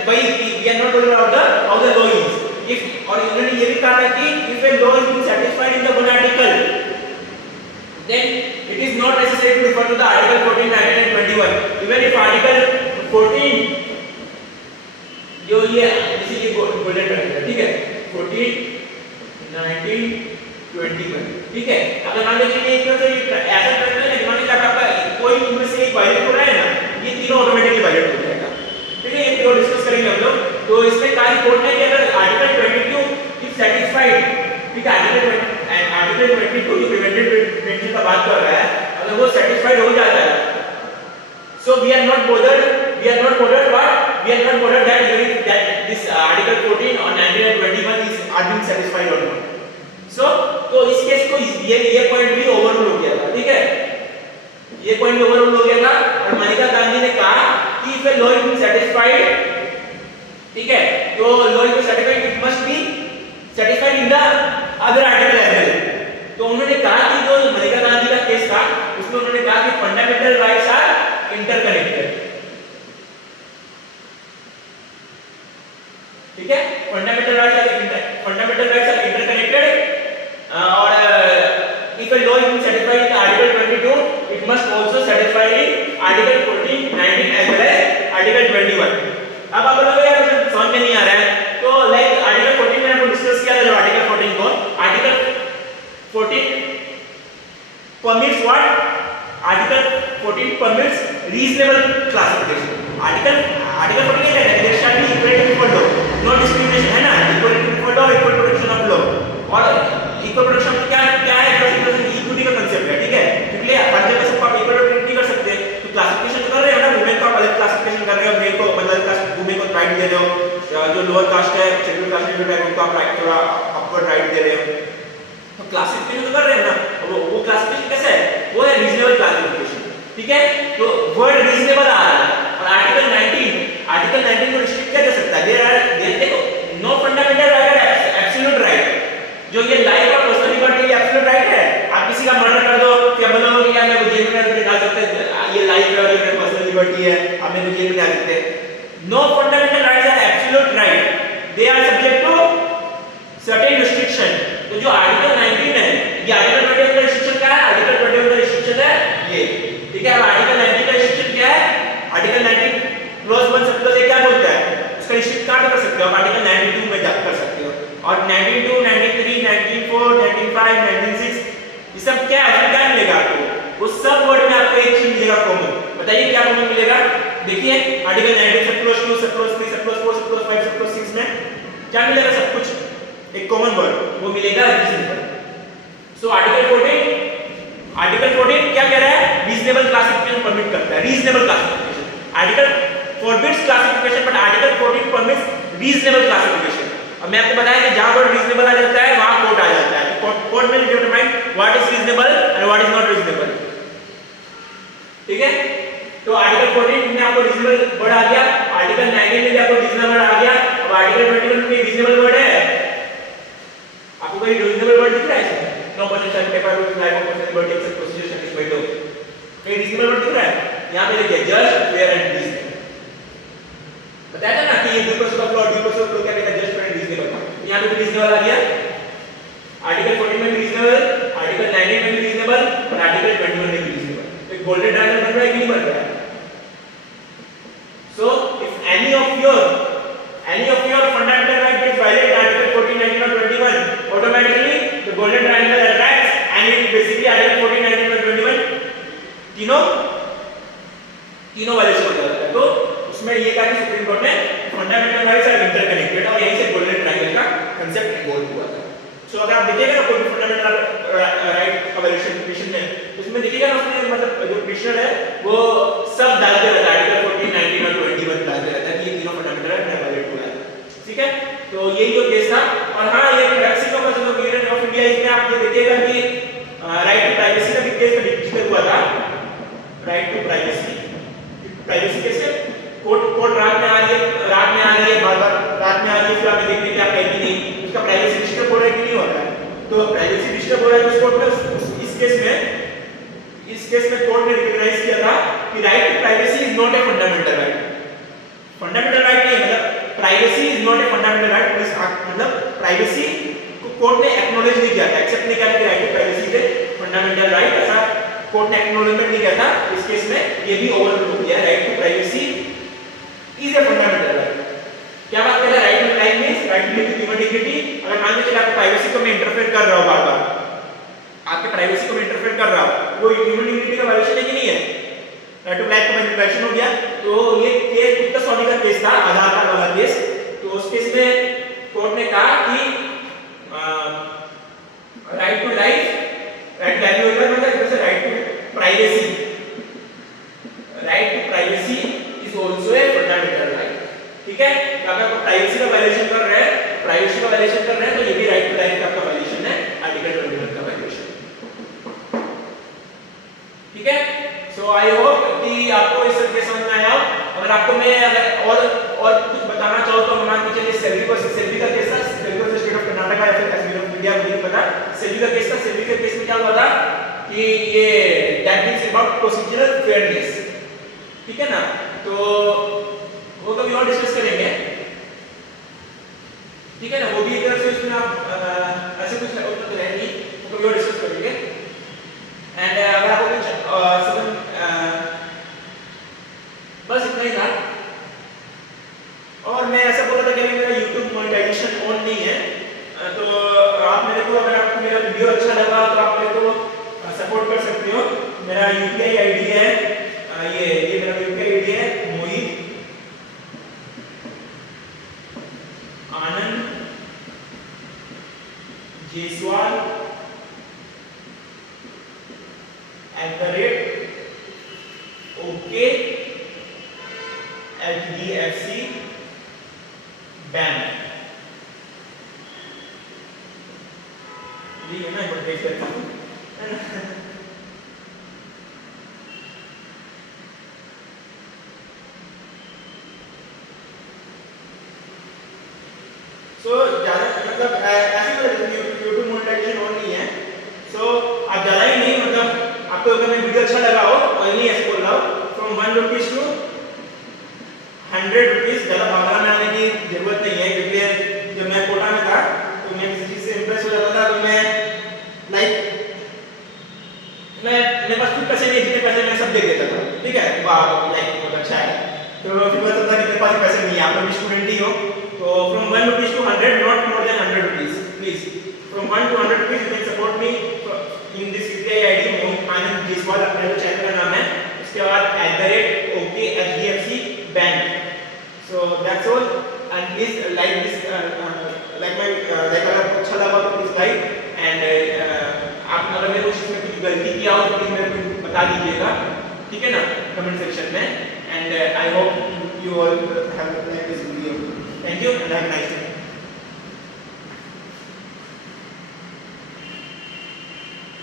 we are not bothered about how the law is if, और उन्होंने ये भी कहा था कि if a law is being satisfied in the one article then it is not necessary to refer to the article 14, 19 and 21 even if article 14 जो ये जैसे ये गोल्डन ट्रायंगल है, ठीक है, 14, 19, 21, ठीक है। अगर मान लीजिए एक तरह से ऐसा ट्रायंगल है, मान लीजिए आपका कोई इनमें से एक वायलेट हो रहा है ना, ये तीनों ऑटोमेटिकली वायलेट हो जाएगा, ठीक है। ये तो डिस्कस करेंगे हम लोग। तो इसमें कहा कोर्ट ने कि अगर आर्टिकल 22 इज सेटिस्फाइड, ठीक है, आर्टिकल 22 जो प्रिवेंटिव प्रिवेंशन का बात कर रहा है, अगर वो सेटिस्फाइड हो जाता है, so we are not bothered what we are not bothered that this article 14 or 19 and 21 is are being satisfied or not। so तो इस केस को ये पॉइंट भी ओवररूल हो गया था, ठीक है, ये पॉइंट भी ओवररूल हो गया था। और मणिका गांधी ने कहा कि if a law is being satisfied, ठीक है, तो law is being satisfied it must be satisfied in the other article as well। तो उन्होंने कहा कि जो मणिका गांधी का केस था उसमें उन्होंने कहा कि फंडामेंटल राइट्स आर इंटरकनेक्टेड, ठीक है, फंडामेंटल राइट्स आर इंटरकनेक्टेड। और if a law is satisfied in article 22 it must also satisfied in article 14, 19 as well as article 21। अब आप बोलोगे यार मुझे समझ में नहीं आ रहा है, तो लाइक आर्टिकल 14 में हमने डिस्कस किया था, जब आर्टिकल 14 को article 14 permits what? Article 14 permits reasonable classification। Article 14 क्या कहता है, there shall be equality before law, no discrimination, है ना, equality before law, equal protection of law। और equal protection क्या है, इक्विटी का कांसेप्ट है, ठीक है, इसलिए हर जगह सबको आप इक्वल ट्रीट नहीं कर सकते। तो क्लासिफिकेशन कर रहे हो ना, वुमेन को आप अलग क्लासिफिकेशन कर रहे हो, मेल को मतलब कास्ट वुमेन को राइट दे रहे हो, जो लोअर कास्ट है शेड्यूल कास्ट है उनको आप राइट थोड़ा अपवर्ड राइट दे रहे हो। तो क्लासिफिकेशन तो कर रहे हैं ना, वो क्लासिफिकेशन कैसे है, वो है रीजनेबल क्लासिफिकेशन, ठीक है। तो वर्ड रीजनेबल आ रहा है। और आर्टिकल 19 को रिस्ट्रिक्ट किया जा सकता है, देयर देखो नो फंडामेंटल राइट है एब्सोल्यूट राइट, जो ये लाइफ और पर्सनल लिबर्टी ये एब्सोल्यूट राइट है। आप किसी का मर्डर कर दो, क्या बोलोगे कि यार मेरे को जेल में डाल सकते हैं, ये लाइफ है और ये मेरी पर्सनल लिबर्टी है, आप मेरे को जेल में डाल सकते हैं। No fundamental rights are absolute right, they are subject to certain restriction. तो जो आर्टिकल 19 है, ये आर्टिकल 21 का रिस्ट्रिक्शन क्या है, आर्टिकल 21 का रिस्ट्रिक्शन है ये, ठीक है। अब आर्टिकल 19 का रिस्ट्रिक्शन क्या है, आर्टिकल 19 क्लॉज 1 सब क्लॉज 1 क्या बोलता है, उसका रिस्ट्रिक्ट कहां कर सकते हो आप, आर्टिकल 92 में जा कर सकते हो। और 92, 93, 94, 95, 96 ये सब क्या है, क्या मिलेगा आपको, वो सब वर्ड में आपको एक चीज मिलेगा कॉमन। बताइए क्या कॉमन मिलेगा, देखिए आर्टिकल 19 सब क्लॉज 2 सब clause 3 sub clause 4 sub clause 5 sub clause 6 में क्या मिलेगा, सब कुछ एक कॉमन वर्ड वो मिलेगा रीजनेबल। सो आर्टिकल 14 क्या कह रहा है, रीजनेबल क्लासिफिकेशन परमिट करता है, reasonable classification. Article forbids classification but article 14 permits reasonable classification. अब मैं आपको बताया कि जहां वर्ड रीजनेबल आ जाता है वहां कोर्ट आ जाता है, तो कोर्ट में determine what is reasonable and what is not reasonable, ठीक है। तो आर्टिकल 14 में आपको रीजनेबल वर्ड आ गया, आर्टिकल 19 में भी आपको रीजनेबल वर्ड आ गया, अब आर्टिकल 21 में रीजनेबल वर्ड है, आपको कोई रीजनेबल वर्ड दिख रहा है इसमें, no position paper with life of person liberty except procedure satisfied law, कोई रीजनेबल वर्ड दिख रहा है, यहां पे देखिए जस्ट फेयर एंड रीजनेबल। बताया था ना कि ये ड्यू प्रोसेस ऑफ लॉ क्या कहता है, जस्ट फेयर एंड रीजनेबल, यहां पे भी रीजनेबल आ गया। आर्टिकल 14 में भी रीजनेबल, आर्टिकल 19 में भी रीजनेबल और आर्टिकल 21 में भी रीजनेबल। तो गोल्डन ट्रायंगल बन रहा है कि नहीं बन रहा है। So if any of your fundamental rights is violate article 14, 19 or 21, automatically the golden triangle attracts and it basically तीनों वायलेशन हो जाता है। तो उसमें ये कहा कि सुप्रीम कोर्ट ने फंडामेंटल राइट्स आर इंटरकनेक्टेड और यहीं से गोल्डन ट्रायंगल का कांसेप्ट इवॉल्व हुआ था। सो अगर आप देखिएगा ना कोई फंडामेंटल राइट का वायलेशन पिटीशन में, उसमें देखिएगा ना उसमें मतलब जो पिटीशनर है वो सब डालते रहता है, आर्टिकल 14, 19 और 21 डालते रहता है कि ये तीनों फंडामेंटल राइट वायलेट हुआ है। ठीक है, तो यही जो केस था। और हाँ, ये मैक्सिमम ऑफ इंडिया, इसमें आप ये देखिएगा कि राइट टू प्राइवेसी का भी केस जिक्र हुआ था। राइट टू प्राइवेसी कैसे कोर्ट रात में आ रही है बार-बार रात में आ रही है, फिर आपने देखने के आप कहीं नहीं उसका प्राइवेसी डिस्टर्ब हो रहा है कि नहीं हो रहा है। तो प्राइवेसी डिस्टर्ब हो रहा है तो कोर्ट ने इस केस में कोर्ट ने रिकॉग्नाइज किया था कि right to privacy is not a fundamental right. Fundamental right नहीं है, मतलब privacy is not a fundamental right, मतलब प्राइवेसी को कोर्ट ने एक्नॉलेज नहीं किया था, एक्सेप्ट नहीं किया कि right to privacy is a fundamental right, ऐसा कोर्ट ने एक्नॉलेजमेंट नहीं किया था। इस केस में ये भी ओवररूल हो गया, right to privacy is a fundamental right. क्या बात कर रहा है? Right to life means right to human dignity. अगर मान लीजिए आपकी प्राइवेसी को मैं इंटरफेयर कर रहा हूं बार-बार, आपके प्राइवेसी को मैं इंटरफेयर कर रहा हूं, वो ह्यूमन डिग्निटी का वायलेशन है कि नहीं है? राइट टू लाइफ का वायलेशन हो गया। तो ये केस उत्तर सौदी का केस था, आधार कार्ड वाला केस। तो उस केस में कोर्ट ने कहा कि राइट टू लाइफ मतलब जैसे right to privacy is also a fundamental right. ठीक है, अगर आप प्राइवेसी का वायलेशन कर रहे हैं तो ये भी राइट टू लाइफ का आपका वायलेशन है, आर्टिकल 21 का वायलेशन। ठीक है, सो आई होप कि आपको इस सब के समझ में आया। अगर आपको मैं अगर और कुछ बताना चाहो तो मान के चलिए सेल्वी का केस था, स्टेट ऑफ कर्नाटका या फिर कश्मीर ऑफ इंडिया, मुझे नहीं पता। सेल्वी का केस में क्या हुआ था कि ये that means about procedural fairness. ठीक है ना, तो वो कभी और डिस्कस करेंगे। ठीक है ना, वो भी इधर से इसमें आप ऐसे कुछ उतना तो है नहीं, वो कभी और डिस्कस करेंगे। एंड अगर आपको कुछ बस इतना ही था। और मैं ऐसा बोल रहा था कि मेरा YouTube मोनेटाइजेशन ऑन नहीं है, तो आप मेरे को, अगर आपको मेरा वीडियो अच्छा लगा तो आप मेरे को सपोर्ट कर सकते हो। मेरा UPI आईडी है ये मेरा UPI आईडी है मोहित Anand Jaiswal @OK HDFC bank. ये मैं देख लेता हूँ। सो ज्यादा मतलब ऐसी YouTube मोनेटाइजेशन ऑन नहीं है। सो आप ज्यादा ही नहीं, मतलब आपको अगर मैं वीडियो अच्छा लगा हो, और नहीं ऐसे बोल रहा हूँ, फ्रॉम 1 रुपीज टू 100 रुपीज, ज्यादा भागना में आने की जरूरत नहीं है, क्योंकि जब मैं कोटा में था तो मैं किसी चीज से इंप्रेस हो जाता था, तो मैं मेरे पास कुछ पैसे नहीं, जितने पैसे मैं सब दे देता था। ठीक है, वाह लाइक बहुत अच्छा है। तो फिर पता था कि मेरे पास पैसे नहीं है, आप लोग स्टूडेंट ही हो। तो from 1 rupees to 100, not more than 100 rupees please. From 1 to 100 rupees you can support me in this UPI ID Mohit Anand Jaiswal, अपना जो चैनल का नाम है। उसके बाद @OK HDFC bank. So that's all, and please like this, like अगर आपको अच्छा लगा तो प्लीज लाइक, एंड आप अगर मेरे कुछ इसमें कुछ गलती किया हो तो प्लीज मेरे को बता दीजिएगा। ठीक है ना, कमेंट सेक्शन में। And I hope you all have like this video. Thank you and have a nice day.